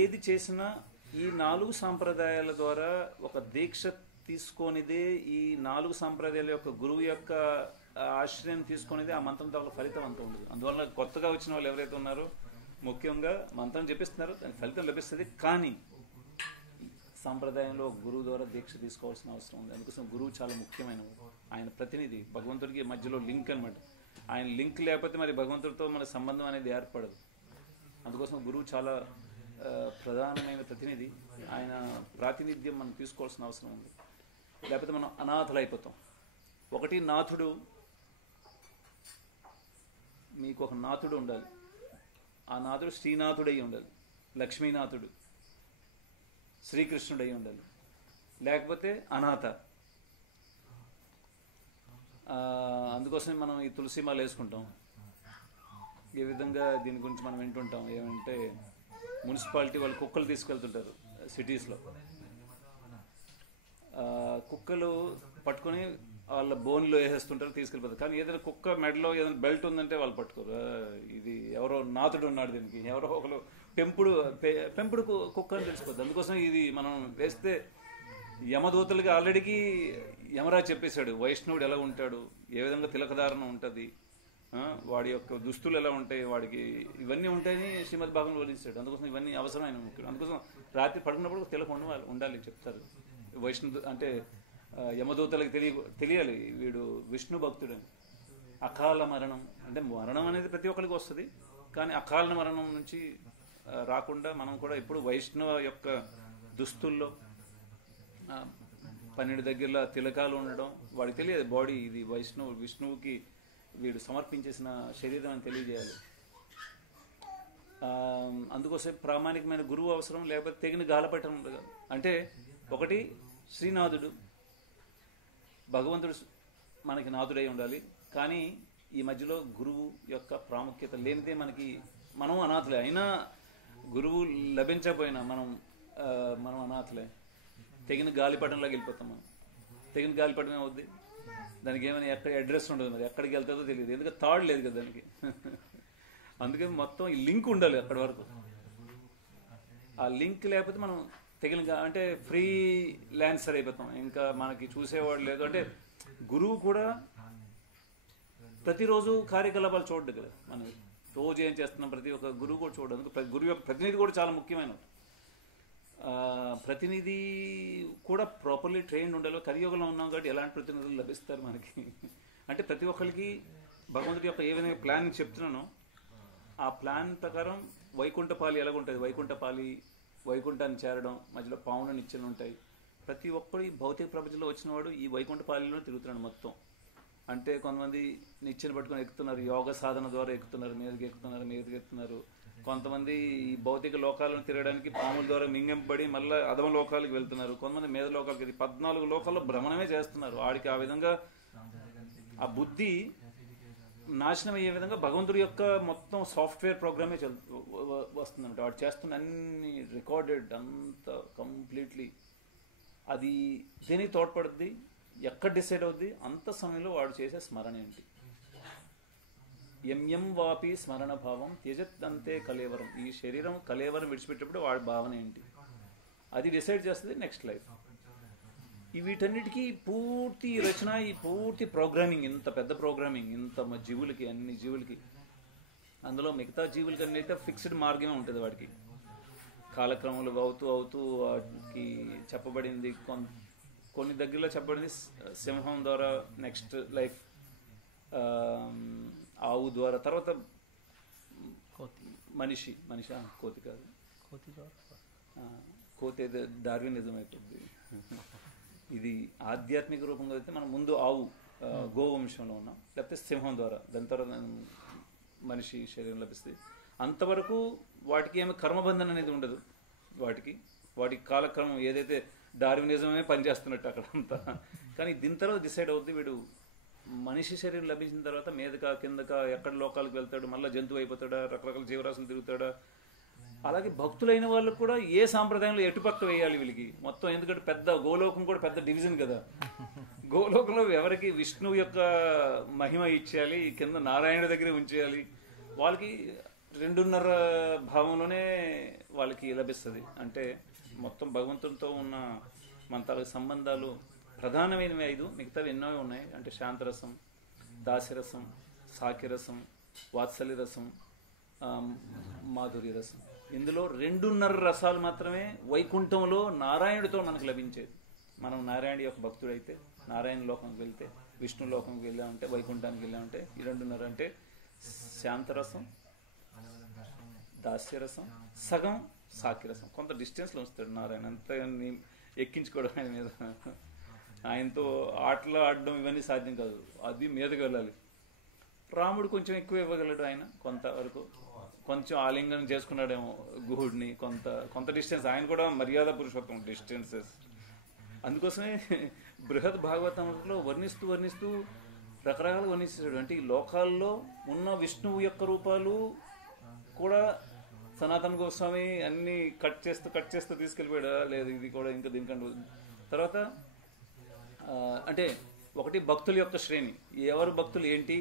ఏది చేసినా ఈ 4 సాంప్రదాయాల ద్వారా ఒక దీక్ష తీసుకొనిదే, ఈ 4 సాంప్రదాయాల యొక్క గురువు యొక్క ఆశ్రయం తీసుకునేది ఆ మంత్రం ద్వారా ఫలితం అంత ఉండదు. అందువల్ల కొత్తగా వచ్చిన వాళ్ళు ఎవరైతే ఉన్నారో ముఖ్యంగా మంత్రం చెప్పిస్తున్నారు, దాని ఫలితం లభిస్తుంది. కానీ సాంప్రదాయంలో గురువు ద్వారా దీక్ష తీసుకోవాల్సిన అవసరం ఉంది. అందుకోసం గురువు చాలా ముఖ్యమైన ఆయన ప్రతినిధి, భగవంతుడికి మధ్యలో లింక్ అనమాట. ఆయన లింక్ లేకపోతే మరి భగవంతుడితో మన సంబంధం అనేది ఏర్పడదు. అందుకోసం గురువు చాలా ప్రధానమైన ప్రతినిధి. ఆయన ప్రాతినిధ్యం మనం తీసుకోవాల్సిన అవసరం ఉంది. లేకపోతే మనం అనాథలు అయిపోతాం. ఒకటి నాథుడు, మీకు ఒక నాథుడు ఉండాలి. ఆ నాథుడు శ్రీనాథుడై ఉండాలి, లక్ష్మీనాథుడు, శ్రీకృష్ణుడై ఉండాలి. లేకపోతే అనాథ. అందుకోసం మనం ఈ తులసిమాల వేసుకుంటాం. ఏ విధంగా దీని గురించి మనం వింటుంటాం ఏమంటే, మున్సిపాలిటీ వాళ్ళు కుక్కలు తీసుకెళ్తుంటారు సిటీస్లో. కుక్కలు పట్టుకొని వాళ్ళ బోన్లో వేసేస్తుంటారు, తీసుకెళ్ళిపోతారు. కానీ ఏదైనా కుక్క మెడలో ఏదైనా బెల్ట్ ఉందంటే వాళ్ళు పట్టుకోరు. ఇది ఎవరో నాథుడు ఉన్నాడు దీనికి, ఎవరో ఒకరు పెంపుడు కుక్క అని తెలిసిపోతుంది. అందుకోసం ఇది మనం వేస్తే యమదూతలకి ఆల్రెడీకి యమరాజ్ చెప్పేశాడు వైష్ణవుడు ఎలా ఉంటాడు, ఏ విధంగా తిలకధారణ ఉంటుంది, వాడి యొక్క దుస్తులు ఎలా ఉంటాయి, వాడికి ఇవన్నీ ఉంటాయని శ్రీమద్ భాగంలో వివరించాడు. అందుకోసం ఇవన్నీ అవసరమైన ముఖ్యం. అందుకోసం రాత్రి పడుకున్నప్పుడు తిలక ఉండాలి చెప్తారు. వైష్ణు అంటే యమదూతలకు తెలియాలి వీడు విష్ణు భక్తుడని. అకాల మరణం అంటే మరణం అనేది ప్రతి ఒక్కరికి వస్తుంది, కానీ అకాల మరణం నుంచి రాకుండా మనం కూడా ఇప్పుడు వైష్ణవ యొక్క దుస్తుల్లో 12 దగ్గరలో తిలకాలు ఉండడం, వాడికి తెలియదు బాడీ ఇది విష్ణువుకి వీడు సమర్పించేసిన శరీరం అని తెలియజేయాలి. అందుకోసం ప్రామాణికమైన గురువు అవసరం, లేకపోతే తెగిన గాలపట్టం ఉండదు. అంటే ఒకటి శ్రీనాథుడు, భగవంతుడు మనకి నాథుడై ఉండాలి. కానీ ఈ మధ్యలో గురువు యొక్క ప్రాముఖ్యత లేనిదే మనం అనాథలే. అయినా గురువు లభించకపోయినా మనం అనాథలే. తెగిన గాలిపటంలోకి వెళ్ళిపోతాం. మనం తెగిన గాలిపటం అవుద్ది, దానికి ఏమైనా ఎక్కడ అడ్రస్ ఉండదు, మరి ఎక్కడికి వెళ్తుందో తెలియదు, ఎందుకంటే తాడు లేదు కదా దానికి. అందుకే మొత్తం ఈ లింక్ ఉండాలి అక్కడి వరకు. ఆ లింక్ లేకపోతే మనం అంటే ఫ్రీ ల్యాన్సర్ అయిపోతాం, ఇంకా మనకి చూసేవాడు లేదు. అంటే గురువు కూడా ప్రతిరోజు కార్యకలాపాలు చూడదు కదా, మనం రోజు ఏం చేస్తున్నాం ప్రతి ఒక్క గురువు కూడా చూడదు. గురువు యొక్క ప్రతినిధి కూడా చాలా ముఖ్యమైన ప్రతినిధి కూడా ప్రాపర్లీ ట్రైన్డ్ ఉండాలి. కలియుగంలో ఉన్నాం కాబట్టి ఎలాంటి ప్రతినిధులు లభిస్తారు మనకి అంటే ప్రతి ఒక్కరికి భగవంతుడి యొక్క ఏ విధంగా ప్లాన్ చెప్తున్నానో ఆ ప్లాన్ ప్రకారం వైకుంఠపాలి ఎలాగుంటుంది, వైకుంఠాన్ని చేరడం, మధ్యలో పావున నిచ్చెనలు ఉంటాయి. ప్రతి ఒక్కరు ఈ భౌతిక ప్రపంచంలో వచ్చినవాడు ఈ వైకుంఠపాలిలో తిరుగుతున్నాడు మొత్తం. అంటే కొంతమంది నిచ్చెన పట్టుకొని ఎక్కుతున్నారు, యోగ సాధన ద్వారా ఎక్కుతున్నారు, మీదకి ఎక్కుతున్నారు. కొంతమంది ఈ భౌతిక లోకాలను తిరగడానికి పాముల ద్వారా మింగంపడి మళ్ళీ అధమ లోకాలకు వెళ్తున్నారు. కొంతమంది మీద లోకాలకి 14 లోకాల్లో భ్రమణమే చేస్తున్నారు. వాడికి ఆ విధంగా ఆ బుద్ధి నాశనం అయ్యే విధంగా భగవంతుడి యొక్క మొత్తం సాఫ్ట్వేర్ ప్రోగ్రామే వస్తుందంట. వాడు చేస్తున్న అన్ని రికార్డెడ్ అంత కంప్లీట్లీ. అది దేనికి తోడ్పడుద్ది, ఎక్కడ డిసైడ్ అవుద్ది, అంత సమయంలో వాడు చేసే స్మరణ ఏంటి. ఎం వాపి స్మరణ భావం త్యజత్ అంతే కలేవరం. ఈ శరీరం కలేవరం విడిచిపెట్టేప్పుడు వాడి భావన ఏంటి, అది డిసైడ్ చేస్తుంది నెక్స్ట్ లైఫ్. వీటన్నిటికీ పూర్తి రచన, ఈ పూర్తి ప్రోగ్రామింగ్, ఇంత పెద్ద ప్రోగ్రామింగ్ ఇంత జీవులకి, అన్ని జీవులకి. అందులో మిగతా జీవులకి అన్నైతే ఫిక్స్డ్ మార్గమే ఉంటుంది. వాడికి కాలక్రమంలో అవుతూ వాటికి చెప్పబడింది. కొన్ని దగ్గరలో చెప్పబడింది సింహం ద్వారా నెక్స్ట్ లైఫ్, ఆవు ద్వారా, తర్వాత మనిషి కోతి కాదు, కోతి అయితే డార్వినిజం అయిపోద్ది. ఇది ఆధ్యాత్మిక రూపంగా అయితే మనం ముందు ఆవు గోవంశంలో ఉన్నాం, లేకపోతే సింహం ద్వారా, దాని తర్వాత మనిషి శరీరం లభిస్తుంది. అంతవరకు వాటికి ఏమి కర్మబంధన అనేది ఉండదు. వాటికి కాలక్రమం ఏదైతే డార్వినిజమే పనిచేస్తున్నట్టు అక్కడంతా. కానీ దీని తర్వాత డిసైడ్ అవుతుంది వీడు మనిషి శరీరం లభించిన తర్వాత మీదక కిందక ఎక్కడ లోకాలకు వెళ్తాడు, మళ్ళీ జంతువు అయిపోతాడా, రకరకాల జీవరాశులు తిరుగుతాడా. అలాగే భక్తులైన వాళ్ళు కూడా ఏ సాంప్రదాయంలో ఎటుపక్క వేయాలి వీళ్ళకి మొత్తం. ఎందుకంటే పెద్ద గోలోకం కూడా పెద్ద డివిజన్ కదా. గోలోకంలో ఎవరికి విష్ణువు యొక్క మహిమ ఇచ్చేయాలి, కింద నారాయణ దగ్గరే ఉంచేయాలి. వాళ్ళకి 2.5 భావంలోనే వాళ్ళకి లభిస్తుంది. అంటే మొత్తం భగవంతునితో ఉన్న మన తాలూకు సంబంధాలు ప్రధానమైనవి 5, మిగతావి ఎన్నో ఉన్నాయి. అంటే శాంతరసం, దాస్యరసం, సాఖ్యరసం, వాత్సల్య రసం, మాధుర్య రసం. ఇందులో 2.5 రసాలు మాత్రమే వైకుంఠంలో నారాయణుడితో మనకు లభించేది. మనం నారాయణ యొక్క భక్తుడైతే నారాయణ లోకంకి వెళ్తే, విష్ణు లోకంకి వెళ్ళామంటే, వైకుంఠానికి వెళ్ళామంటే ఈ 2.5 అంటే శాంతరసం, దాస్యరసం, సగం సాఖ్యరసం. కొంత డిస్టెన్స్లో ఉంచుతాడు నారాయణ, అంత ఎక్కించుకోవడం ఆయన మీద. ఆయనతో ఆటలు ఆడడం ఇవన్నీ సాధ్యం కాదు, అది మీదకి వెళ్ళాలి. రాముడు కొంచెం ఎక్కువ ఇవ్వగలడు, ఆయన కొంతవరకు కొంచెం ఆలింగనం చేసుకున్నాడేమో గుహుడిని, కొంత డిస్టెన్స్. ఆయన కూడా మర్యాద పురుషోత్తం, డిస్టెన్సెస్. అందుకోసమే బృహద్ భాగవతంలో వర్ణిస్తూ రకరకాలుగా వర్ణిస్తాడు. అంటే ఈ లోకాల్లో ఉన్న విష్ణువు యొక్క రూపాలు కూడా సనాతన గోస్వామి అన్ని కట్ చేస్తూ తీసుకెళ్ళిపోయాడా లేదు, ఇది కూడా ఇంకా దీనికంటే. తర్వాత అంటే ఒకటి భక్తుల యొక్క శ్రేణి, ఎవరు భక్తులు ఏంటి,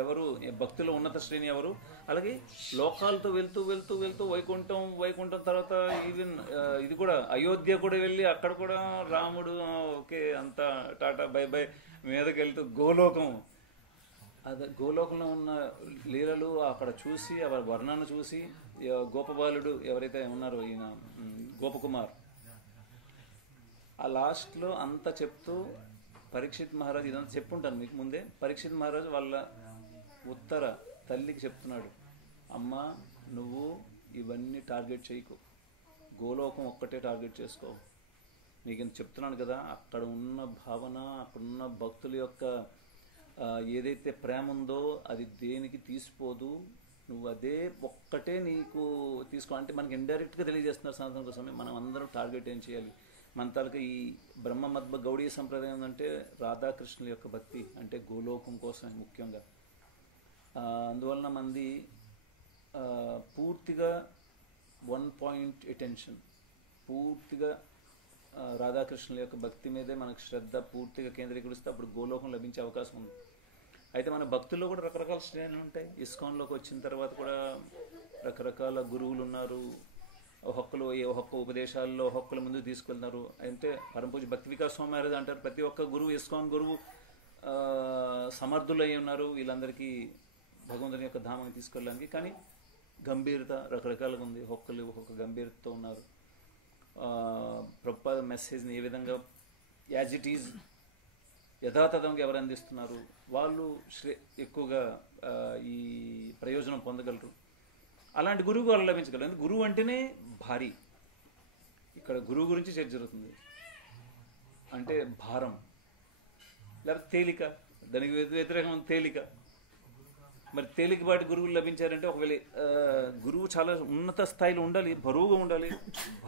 ఎవరు భక్తుల ఉన్నత శ్రేణి ఎవరు. అలాగే లోకాలతో వెళ్తూ వైకుంఠం తర్వాత ఈవెన్ ఇది కూడా అయోధ్య కూడా వెళ్ళి అక్కడ కూడా రాముడు ఓకే అంతా టాటా బై బై మీదకి వెళ్తూ గోలోకం, అదే గోలోకంలో ఉన్న లీలలు అక్కడ చూసి ఆ వర్ణన చూసి గోపబాలుడు ఎవరైతే ఉన్నారో ఈయన గోపకుమార్, ఆ లాస్ట్లో అంతా చెప్తూ పరీక్షిత్ మహారాజ్ ఇదంతా చెప్పుంటాను మీకు ముందే. పరీక్షిత్ మహారాజ్ వాళ్ళ ఉత్తర తల్లికి చెప్తున్నాడు, అమ్మ నువ్వు ఇవన్నీ టార్గెట్ చేయకు, గోలోకం ఒక్కటే టార్గెట్ చేసుకో. నీకు ఇంత చెప్తున్నాను కదా, అక్కడ ఉన్న భావన, అక్కడున్న భక్తుల యొక్క ఏదైతే ప్రేమ ఉందో అది దేనికి తీసిపోదు, నువ్వు అదే ఒక్కటే నీకు తీసుకో. అంటే మనకి ఇండైరెక్ట్గా తెలియజేస్తున్నారు సనాతన కోసమే. మనం అందరం టార్గెట్ ఏం చేయాలి, మన తాలూకా ఈ బ్రహ్మ మధ్వ గౌడీయ సంప్రదాయం ఏంటంటే రాధాకృష్ణుల యొక్క భక్తి, అంటే గోలోకం కోసమే ముఖ్యంగా. అందువలన మంది పూర్తిగా 1 పాయింట్ అటెన్షన్, పూర్తిగా రాధాకృష్ణుల యొక్క భక్తి మీదే మనకు శ్రద్ధ పూర్తిగా కేంద్రీకరిస్తే అప్పుడు గోలోకం లభించే అవకాశం ఉంది. అయితే మన భక్తుల్లో కూడా రకరకాల శ్రేణులు ఉంటాయి. ఇస్కాన్లోకి వచ్చిన తర్వాత కూడా రకరకాల గురువులు ఉన్నారు. ఒక్కొక్క ఉపదేశాల్లో ఒక్కొక్కల ముందు తీసుకెళ్తున్నారు. అంటే పరమపూజ భక్తి వికాస్ స్వామి మహారాజ్ అంటారు, ప్రతి ఒక్క గురువు ఇస్కాన్ గురువు సమర్థులు అయి ఉన్నారు వీళ్ళందరికీ భగవంతుని యొక్క ధామాన్ని తీసుకెళ్ళడానికి. కానీ గంభీరత రకరకాలుగా ఉంది, ఒక్కొక్క గంభీరతతో ఉన్నారు. ప్రభుపాద మెసేజ్ని ఏ విధంగా యాజ్ ఇట్ ఈజ్ యథాతథంగా ఎవరు అందిస్తున్నారు వాళ్ళు ఎక్కువగా ఈ ప్రయోజనం పొందగలరు. అలాంటి గురువు వాళ్ళు లభించగలరు. గురువు అంటేనే భారీ. ఇక్కడ గురువు గురించి చర్చ జరుగుతుంది. అంటే భారం లేకపోతే తేలిక, దానికి వ్యతిరేకం తేలిక. మరి తేలికపాటి గురువులు లభించారంటే ఒకవేళ గురువు చాలా ఉన్నత స్థాయిలో ఉండాలి, బరువుగా ఉండాలి,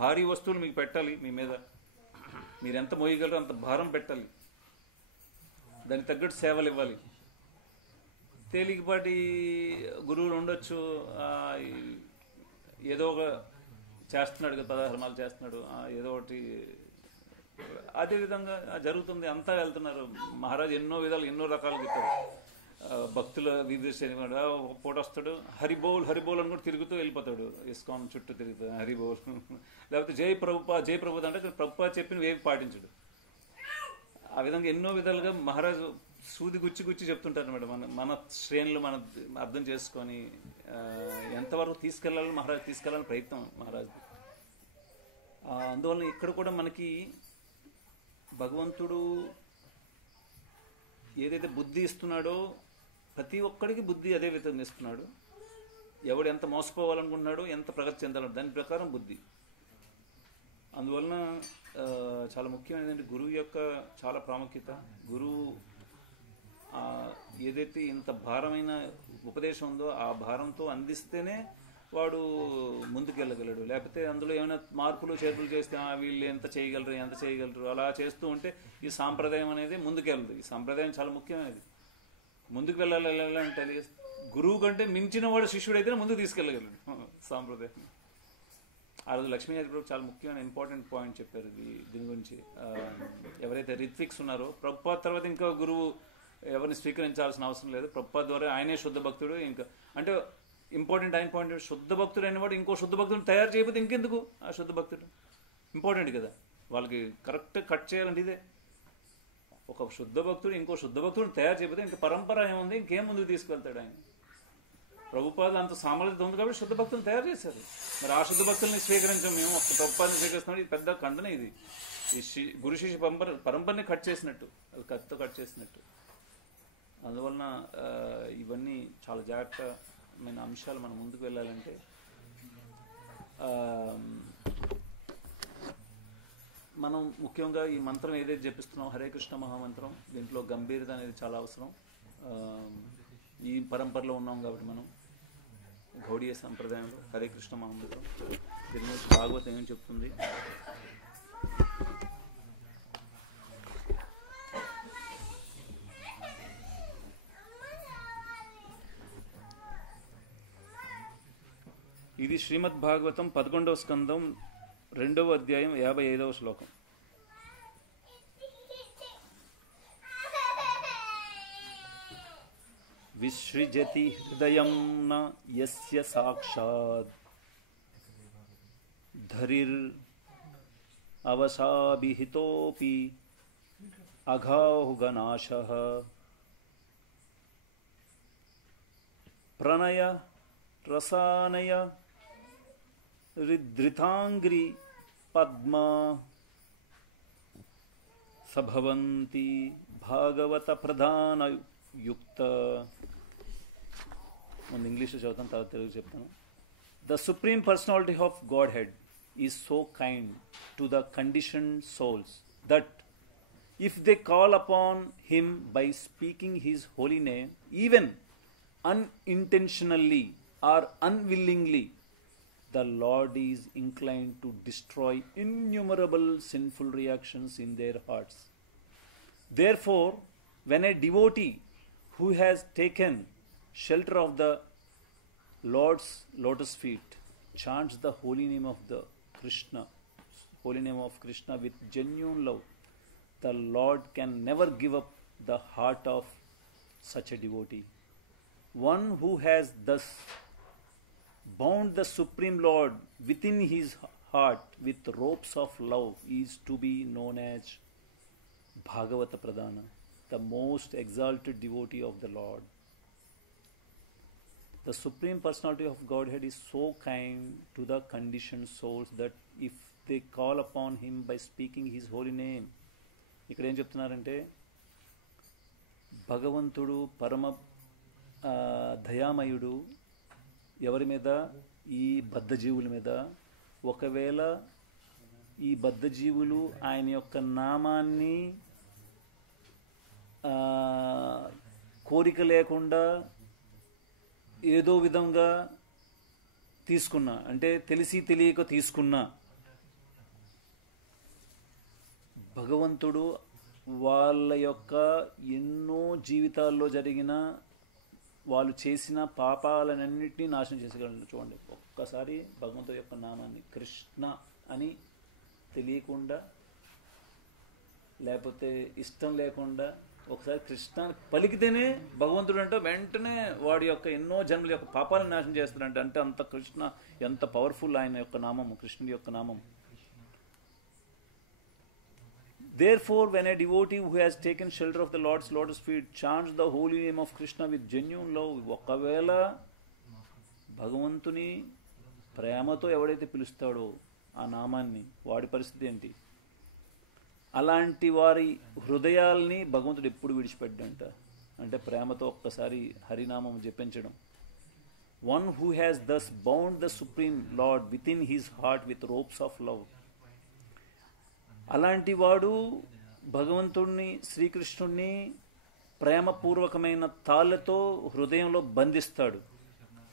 భారీ వస్తువులు మీకు పెట్టాలి, మీ మీద మీరు ఎంత మోయగలరో అంత భారం పెట్టాలి, దానికి తగ్గట్టు సేవలు ఇవ్వాలి. తేలికపాటి గురువులు ఉండొచ్చు, ఏదో ఒక చేస్తున్నాడు కదా, 10 ధర్మాలు చేస్తున్నాడు, ఏదో ఒకటి అదేవిధంగా జరుగుతుంది, అంతా వెళ్తున్నారు. మహారాజ్ ఎన్నో విధాలు ఎన్నో రకాలుగా ఇస్తారు. భక్తుల వివిధ ఒక పూట వస్తాడు, హరిబోల్ అని కూడా తిరుగుతూ వెళ్ళిపోతాడు, ఇస్కాన్ చుట్టూ తిరుగుతాడు హరిబోల్. లేకపోతే జై ప్రభుపాద్ అంటే ప్రభుపాద్ చెప్పిన వేవి పాటించడు. ఆ విధంగా ఎన్నో విధాలుగా మహారాజు సూది గుచ్చి చెప్తుంటారు అనమాట. మన శ్రేణులు మనం అర్థం చేసుకొని ఎంతవరకు తీసుకెళ్ళాలని మహారాజు తీసుకెళ్ళాలని ప్రయత్నం మహారాజు. అందువల్ల ఇక్కడ కూడా మనకి భగవంతుడు ఏదైతే బుద్ధి ఇస్తున్నాడో ప్రతి ఒక్కడికి బుద్ధి అదే విధంగా ఇస్తున్నాడు. ఎవడు ఎంత మోసపోవాలనుకుంటున్నాడో, ఎంత ప్రగతి చెందాలో దాని ప్రకారం బుద్ధి. అందువలన చాలా ముఖ్యమైనది గురువు యొక్క చాలా ప్రాముఖ్యత. గురువు ఏదైతే ఇంత భారమైన ఉపదేశం ఉందో ఆ భారంతో అందిస్తేనే వాడు ముందుకెళ్ళగలడు. లేకపోతే అందులో ఏమైనా మార్పులు చేర్పులు చేస్తే వీళ్ళు ఎంత చేయగలరు అలా చేస్తూ ఉంటే ఈ సాంప్రదాయం అనేది ముందుకెళ్ళదు. ఈ సాంప్రదాయం చాలా ముఖ్యమైనది. ముందుకు వెళ్ళాలంటే గురువు కంటే మించిన వాడు శిష్యుడైతే ముందుకు తీసుకెళ్ళగలడు సాంప్రదాయం. ఆ రోజు లక్ష్మీనాథ్ ప్రభు చాలా ముఖ్యమైన ఇంపార్టెంట్ పాయింట్ చెప్పారు దీని గురించి. ఎవరైతే రిత్విక్స్ ఉన్నారో ప్రభుపాద్ తర్వాత ఇంకా గురువు ఎవరిని స్వీకరించాల్సిన అవసరం లేదు. ప్రభుపాద్ ద్వారా ఆయనే శుద్ధ భక్తుడు. ఇంకా అంటే ఇంపార్టెంట్ అయిన పాయింట్, శుద్ధ భక్తుడు అయిన వాడు ఇంకో శుద్ధ భక్తుడు తయారు చేయకపోతే ఇంకెందుకు ఆ శుద్ధ భక్తుడు. ఇంపార్టెంట్ కదా, వాళ్ళకి కరెక్ట్ కట్ చేయాలంటే ఇదే. ఒక శుద్ధ భక్తుడు ఇంకో శుద్ధ భక్తుడిని తయారు చేయకపోతే ఇంక పరంపర ఏముంది, ఇంకేం ముందుకు తీసుకెళ్తాడు ఆయన. ప్రభుపాద అంత సామర్థ్యం ఉంది కాబట్టి శుద్ధ భక్తులను తయారు చేశారు. మరి ఆ శుద్ధ భక్తుల్ని స్వీకరించాం మేము, ఒక ప్రభుపాదని స్వీకరిస్తున్నాడు. ఇది పెద్ద ఖండన ఇది. ఈ గురు శిష్య పరంపరని కట్ చేసినట్టు, అది కత్తితో కట్ చేసినట్టు. అందువలన ఇవన్నీ చాలా జాగ్రత్తమైన అంశాలు. మనం ముందుకు వెళ్ళాలంటే మనం ముఖ్యంగా ఈ మంత్రం ఏదైతే జపిస్తున్నాం, హరే కృష్ణ మహామంత్రం, దీంట్లో గంభీరత అనేది చాలా అవసరం. ఈ పరంపరలో ఉన్నాం కాబట్టి మనం గౌడీయ సంప్రదాయంలో హరే కృష్ణ మహామంత్రం, దీని గురించి భాగవతం ఏం చెప్తుంది. ఇది శ్రీమద్ భాగవతం 11వ స్కందం 2వ అధ్యాయం 55వ శ్లోకం. విసృజతి హృదయం న యస్య సాక్షాత్ ధరిర్ అవసాభిహితోపి అఘాహుగనాశః ప్రణయ రసానయ ధృతాంగ్రి పద్మా సభవంతి భాగవత ప్రధాన యుక్త. ముందు ఇంగ్లీష్లో చదువుతాను, తర్వాత తెలుగు చెప్తాను. The supreme personality of God head is so kind to the conditioned souls that if they call upon him by speaking his holy name, even unintentionally or unwillingly, the Lord is inclined to destroy innumerable sinful reactions in their hearts. Therefore, when a devotee who has taken shelter of the Lord's lotus feet chants the holy name of Krishna with genuine love, the Lord can never give up the heart of such a devotee. One who has thus bound the Supreme Lord within his heart with ropes of love is to be known as Bhagavata Pradhana, the most exalted devotee of the Lord. The Supreme Personality of Godhead is so kind to the conditioned souls that if they call upon him by speaking his holy name, ఇక్కడ ఏం చెప్తున్నారంటే భగవంతుడు పరమ దయామయుడు ఎవరి మీద, ఈ బద్ధజీవుల మీద. ఒకవేళ ఈ బద్ధజీవులు ఆయన యొక్క నామాన్ని కోరిక లేకుండా ఏదో విధంగా తీసుకున్నా, అంటే తెలిసి తెలియక తీసుకున్నా, భగవంతుడు వాళ్ళ యొక్క ఎన్నో జీవితాల్లో జరిగిన వాళ్ళు చేసిన పాపాలన్నింటినీ నాశనం చేసేయగలరు. చూడండి, ఒక్కసారి భగవంతుడి యొక్క నామాన్ని కృష్ణ అని తెలియకుండా లేకపోతే ఇష్టం లేకుండా ఒకసారి కృష్ణ పలికితేనే భగవంతుడు అంటే వెంటనే వాడి యొక్క ఎన్నో జన్మల యొక్క పాపాలను నాశనం చేస్తాడంటే, అంటే అంత కృష్ణ ఎంత పవర్ఫుల్ ఆయన యొక్క నామము, కృష్ణుడి యొక్క నామం. Therefore, when a devotee who has taken shelter of the Lord's lotus feet chants the holy name of Krishna with genuine love, ఒకవేళ భగవంతుని ప్రేమతో ఎవడైతే పిలుస్తాడో ఆ నామాన్ని, వాడి పరిస్థితి ఏంటి? అలాంటి వారి హృదయాల్ని భగవంతుడు ఎప్పుడు విడిచిపెట్టడంట, అంటే ప్రేమతో ఒక్కసారి హరినామం జపించడం. One who has thus bound the Supreme Lord within his heart with ropes of love, అలాంటి వాడు భగవంతుడిని శ్రీకృష్ణుడిని ప్రేమపూర్వకమైన తాళ్ళతో హృదయంలో బంధిస్తాడు.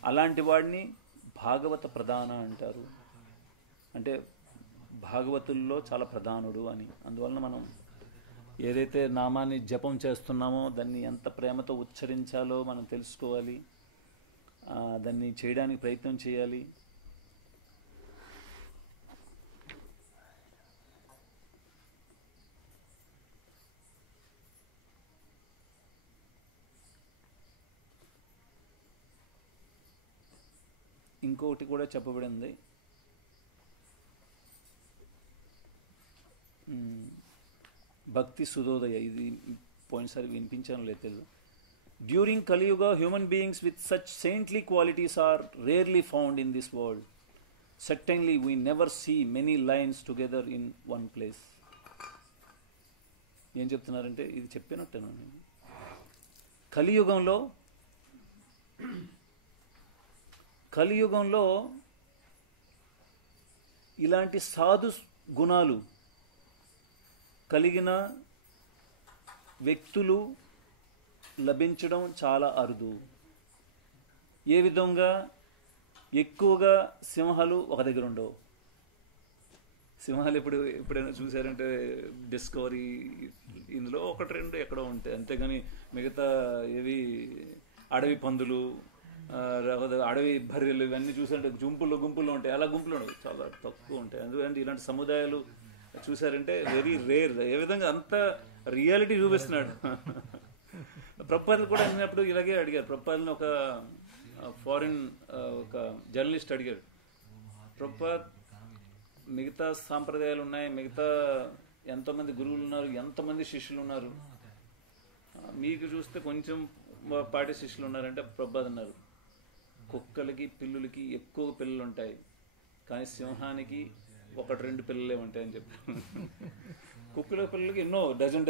అలాంటి వాడిని భాగవత ప్రధాన అంటారు, అంటే భాగవతుల్లో చాలా ప్రధానుడు అని. అందువలన మనం ఏదైతే నామాన్ని జపం చేస్తున్నామో దాన్ని ఎంత ప్రేమతో ఉచ్చరించాలో మనం తెలుసుకోవాలి, దాన్ని చేయడానికి ప్రయత్నం చేయాలి. ఇంకొకటి కూడా చెప్పబడింది, భక్తి సుధోదయ, ఇది పోయినసారి వినిపించాను లేదు. During Kaliyuga human beings with such saintly qualities are rarely found in this world. Certainly we never see many lions together in one place. ఏం చెప్తున్నారంటే ఇది చెప్పినట్టేనా నేను. కలియుగంలో ఇలాంటి సాధు గుణాలు కలిగిన వ్యక్తులు లభించడం చాలా అరుదు. ఏ విధంగా ఎక్కువగా సింహాలు ఒక దగ్గర ఉండవు. సింహాలు ఎప్పుడైనా చూసారంటే డిస్కవరీ ఇందులో ఒకటి రెండు ఎక్కడో ఉంటాయి, అంతేగాని మిగతా ఏవి అడవి పందులు, అడవి బర్రెలు ఇవన్నీ చూసారంటే గుంపుల్లో ఉంటాయి. అలా గుంపులు ఉండవు, చాలా తక్కువ ఉంటాయి. ఎందుకంటే ఇలాంటి సముదాయాలు చూసారంటే వెరీ రేర్. ఏ విధంగా అంత రియాలిటీ చూపిస్తున్నాడు. ప్రభుపాదులు కూడా అన్నప్పుడు ఇలాగే అడిగారు. ప్రభుపాదులను ఒక ఫారిన్ ఒక జర్నలిస్ట్ అడిగారు, ప్రభుపాద్ మిగతా సాంప్రదాయాలు ఉన్నాయి, మిగతా ఎంతోమంది గురువులు ఉన్నారు, ఎంతమంది శిష్యులు ఉన్నారు, మీకు చూస్తే కొంచెం పాటి శిష్యులు ఉన్నారంటే ప్రభుపాద్ అన్నారు, కుక్కలకి పిల్లులకి ఎక్కువ పిల్లలు ఉంటాయి, కానీ సింహానికి ఒకటి రెండు పిల్లలే ఉంటాయని చెప్పారు. కుక్కల పిల్లలకి ఎన్నో డజన్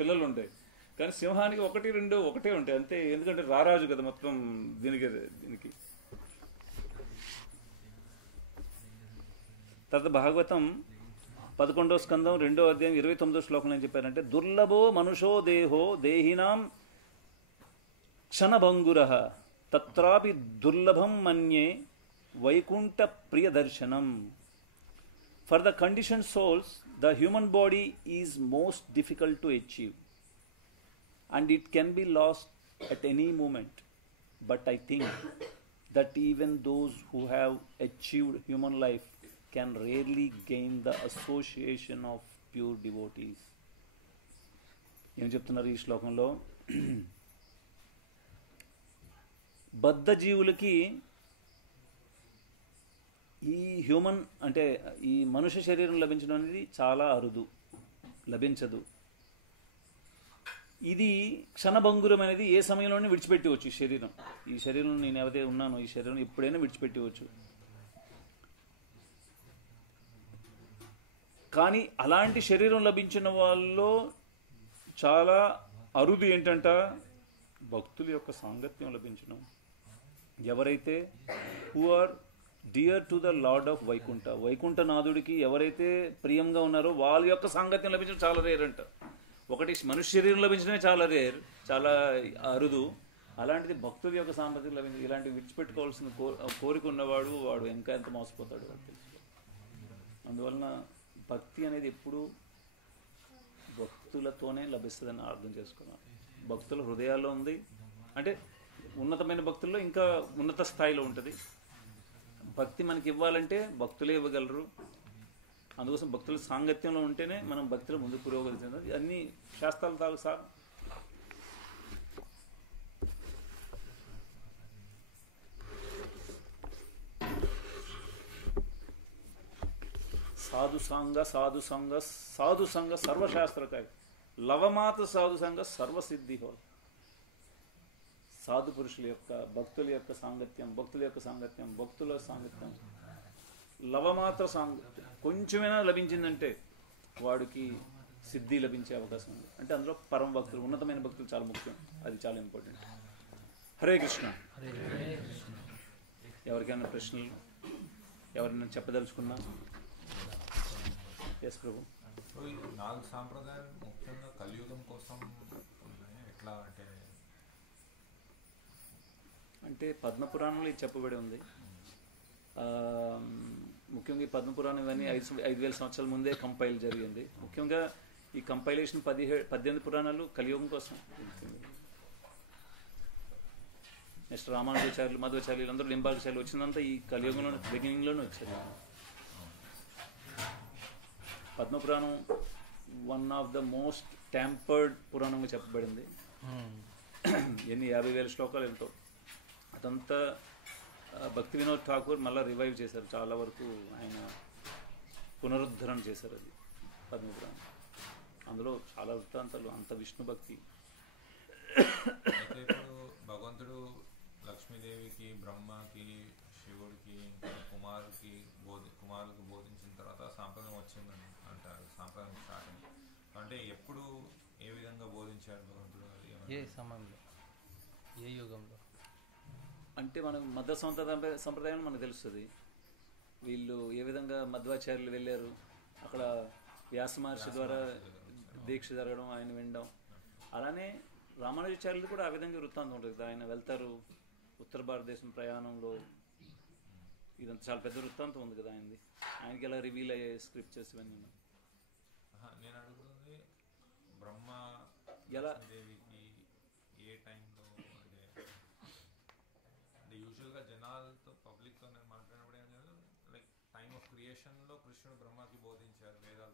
పిల్లలు ఉంటాయి, కానీ సింహానికి ఒకటి రెండు ఒకటే ఉంటాయి అంతే. ఎందుకంటే రారాజు కదా మొత్తం దీనికి. తర్వాత భాగవతం 11వ స్కందం 2వ అధ్యాయం 29వ శ్లోకంలో ఏం చెప్పారంటే, దుర్లభో మనుషో దేహో దేహినాం క్షణభంగురః తత్రాపి దుర్లభం మన్యే వైకుంఠ ప్రియ దర్శనం. For the condition souls the human body is most difficult to achieve and it can be lost at any moment. But I think that even those who have achieved human life can rarely gain the association of pure devotees. ఏం చెప్తున్నారు ఈ శ్లోకంలో? బద్ధ జీవులకి ఈ human అంటే ఈ మనుష్య శరీరం లభించడం అనేది చాలా అరుదు, లభించదు. ఇది క్షణభంగురం అనేది ఏ సమయంలోనే విడిచిపెట్టవచ్చు. ఈ శరీరం నేను ఎవరైతే ఉన్నానో ఈ శరీరం ఎప్పుడైనా విడిచిపెట్టవచ్చు. కానీ అలాంటి శరీరం లభించిన వాళ్ళలో చాలా అరుదు ఏంటంట, భక్తుల యొక్క సాంగత్యం లభించడం. ఎవరైతే who are dear to the lord of Vaikuntha, వైకుంఠనాథుడికి ఎవరైతే ప్రియంగా ఉన్నారో వాళ్ళ యొక్క సాంగత్యం లభించడం చాలా రేర్ అంట. ఒకటి మనుష్య శరీరం లభించడమే చాలా రేర్, చాలా అరుదు. అలాంటిది భక్తుల యొక్క సాంగత్యం లభించడం, ఇలాంటివి విడిచిపెట్టుకోవాల్సిన కోరిక ఉన్నవాడు వాడు ఇంకా ఎంత మోసపోతాడు వాడు తెలుసు. అందువలన భక్తి అనేది ఎప్పుడు భక్తులతోనే లభిస్తుందని అర్థం చేసుకున్నాను. భక్తుల హృదయాల్లో ఉంది అంటే ఉన్నతమైన భక్తుల్లో ఇంకా ఉన్నత స్థాయిలో ఉంటుంది. భక్తి మనకి ఇవ్వాలంటే భక్తులే ఇవ్వగలరు. అందుకోసం భక్తుల సాంగత్యంలో ఉంటేనే మనం భక్తులు ముందు పురోగతి చెందాలి. అన్ని శాస్త్రాలు తాగు సార్. సాధు సంగ సర్వశాస్త్రకాయ లవమాత సాధు సంగ సర్వసిద్ధి హో. సాధు పురుషుల యొక్క భక్తుల యొక్క సాంగత్యం, భక్తుల సాంగత్యం లవమాత్ర సాంగత్యం కొంచెమైనా లభించిందంటే వాడికి సిద్ధి లభించే అవకాశం ఉంది. అంటే అందులో పరమ భక్తులు, ఉన్నతమైన భక్తులు చాలా ముఖ్యం, అది చాలా ఇంపార్టెంట్. హరే కృష్ణ. ఎవరికైనా ప్రశ్నలు, ఎవరైనా చెప్పదలుచుకున్నా? ఎస్ ప్రభు. ఈ 4 సాంప్రదాయాలు ముఖ్యంగా కలియుగం కోసం ఎట్లా అంటే పద్మపురాణంలో ఇది చెప్పబడి ఉంది. ముఖ్యంగా ఈ పద్మపురాణం ఇవన్నీ 5,000 సంవత్సరాల ముందే కంపైల్ జరిగింది. ముఖ్యంగా ఈ కంపైలేషన్ 18 పురాణాలు కలియుగం కోసం. నెక్స్ట్ రామానుజాచార్యులు, మధ్వాచార్యులు అందరూ లింబాచార్యులు వచ్చిందంతా ఈ కలియుగంలో బిగినింగ్లోనే వచ్చారు. పద్మపురాణం one of the most tampered పురాణంగా చెప్పబడింది. ఎన్ని 50,000 శ్లోకాలు ఎంతో. అదంతా భక్తి వినోద్ ఠాకూర్ మళ్ళీ రివైవ్ చేశారు, చాలా వరకు ఆయన పునరుద్ధరణ చేశారు. అది పద్మపురాణం. అందులో చాలా వృత్తాంతాలు, అంత విష్ణు భక్తి. అయితే ఇప్పుడు భగవంతుడు లక్ష్మీదేవికి, బ్రహ్మకి, శివుడికి, ఇంకా కుమారులకు బోధించిన తర్వాత సాంప్రదాయం వచ్చిందని అంటారు. సాంప్రదాయం స్టార్ట్ అయింది అంటే ఎప్పుడు, ఏ విధంగా బోధించారు భగవంతుడు? అది ఏ సమయంలో, ఏ యుగంలో? అంటే మనకు మధ్వ సంప్రదాయం మనకు తెలుస్తుంది. వీళ్ళు ఏ విధంగా మధ్వాచార్యులు వెళ్ళారు, అక్కడ వ్యాస మహర్షి ద్వారా దీక్ష జరగడం, ఆయన వినడం. అలానే రామానుజాచార్యులు కూడా ఆ విధంగా వృత్తాంతం ఉంటుంది కదా. ఆయన వెళ్తారు ఉత్తర భారతదేశం ప్రయాణంలో, ఇదంతా చాలా పెద్ద వృత్తాంతం ఉంది కదా ఆయనది. ఆయనకి ఎలా రివీల్ అయ్యే స్క్రిప్చర్స్ ఇవన్నీ ఉన్నాయి. నేను అడుగుతుంది బ్రహ్మ ఎలా దేవికి ఏ టైంలో, అంటే యూజువల్గా జనాలతో పబ్లిక్తో నేను మాట్లాడినప్పుడు ఏం లేదు, లైక్ టైమ్ ఆఫ్ క్రియేషన్లో కృష్ణుడు బ్రహ్మకి బోధించారు వేదాలు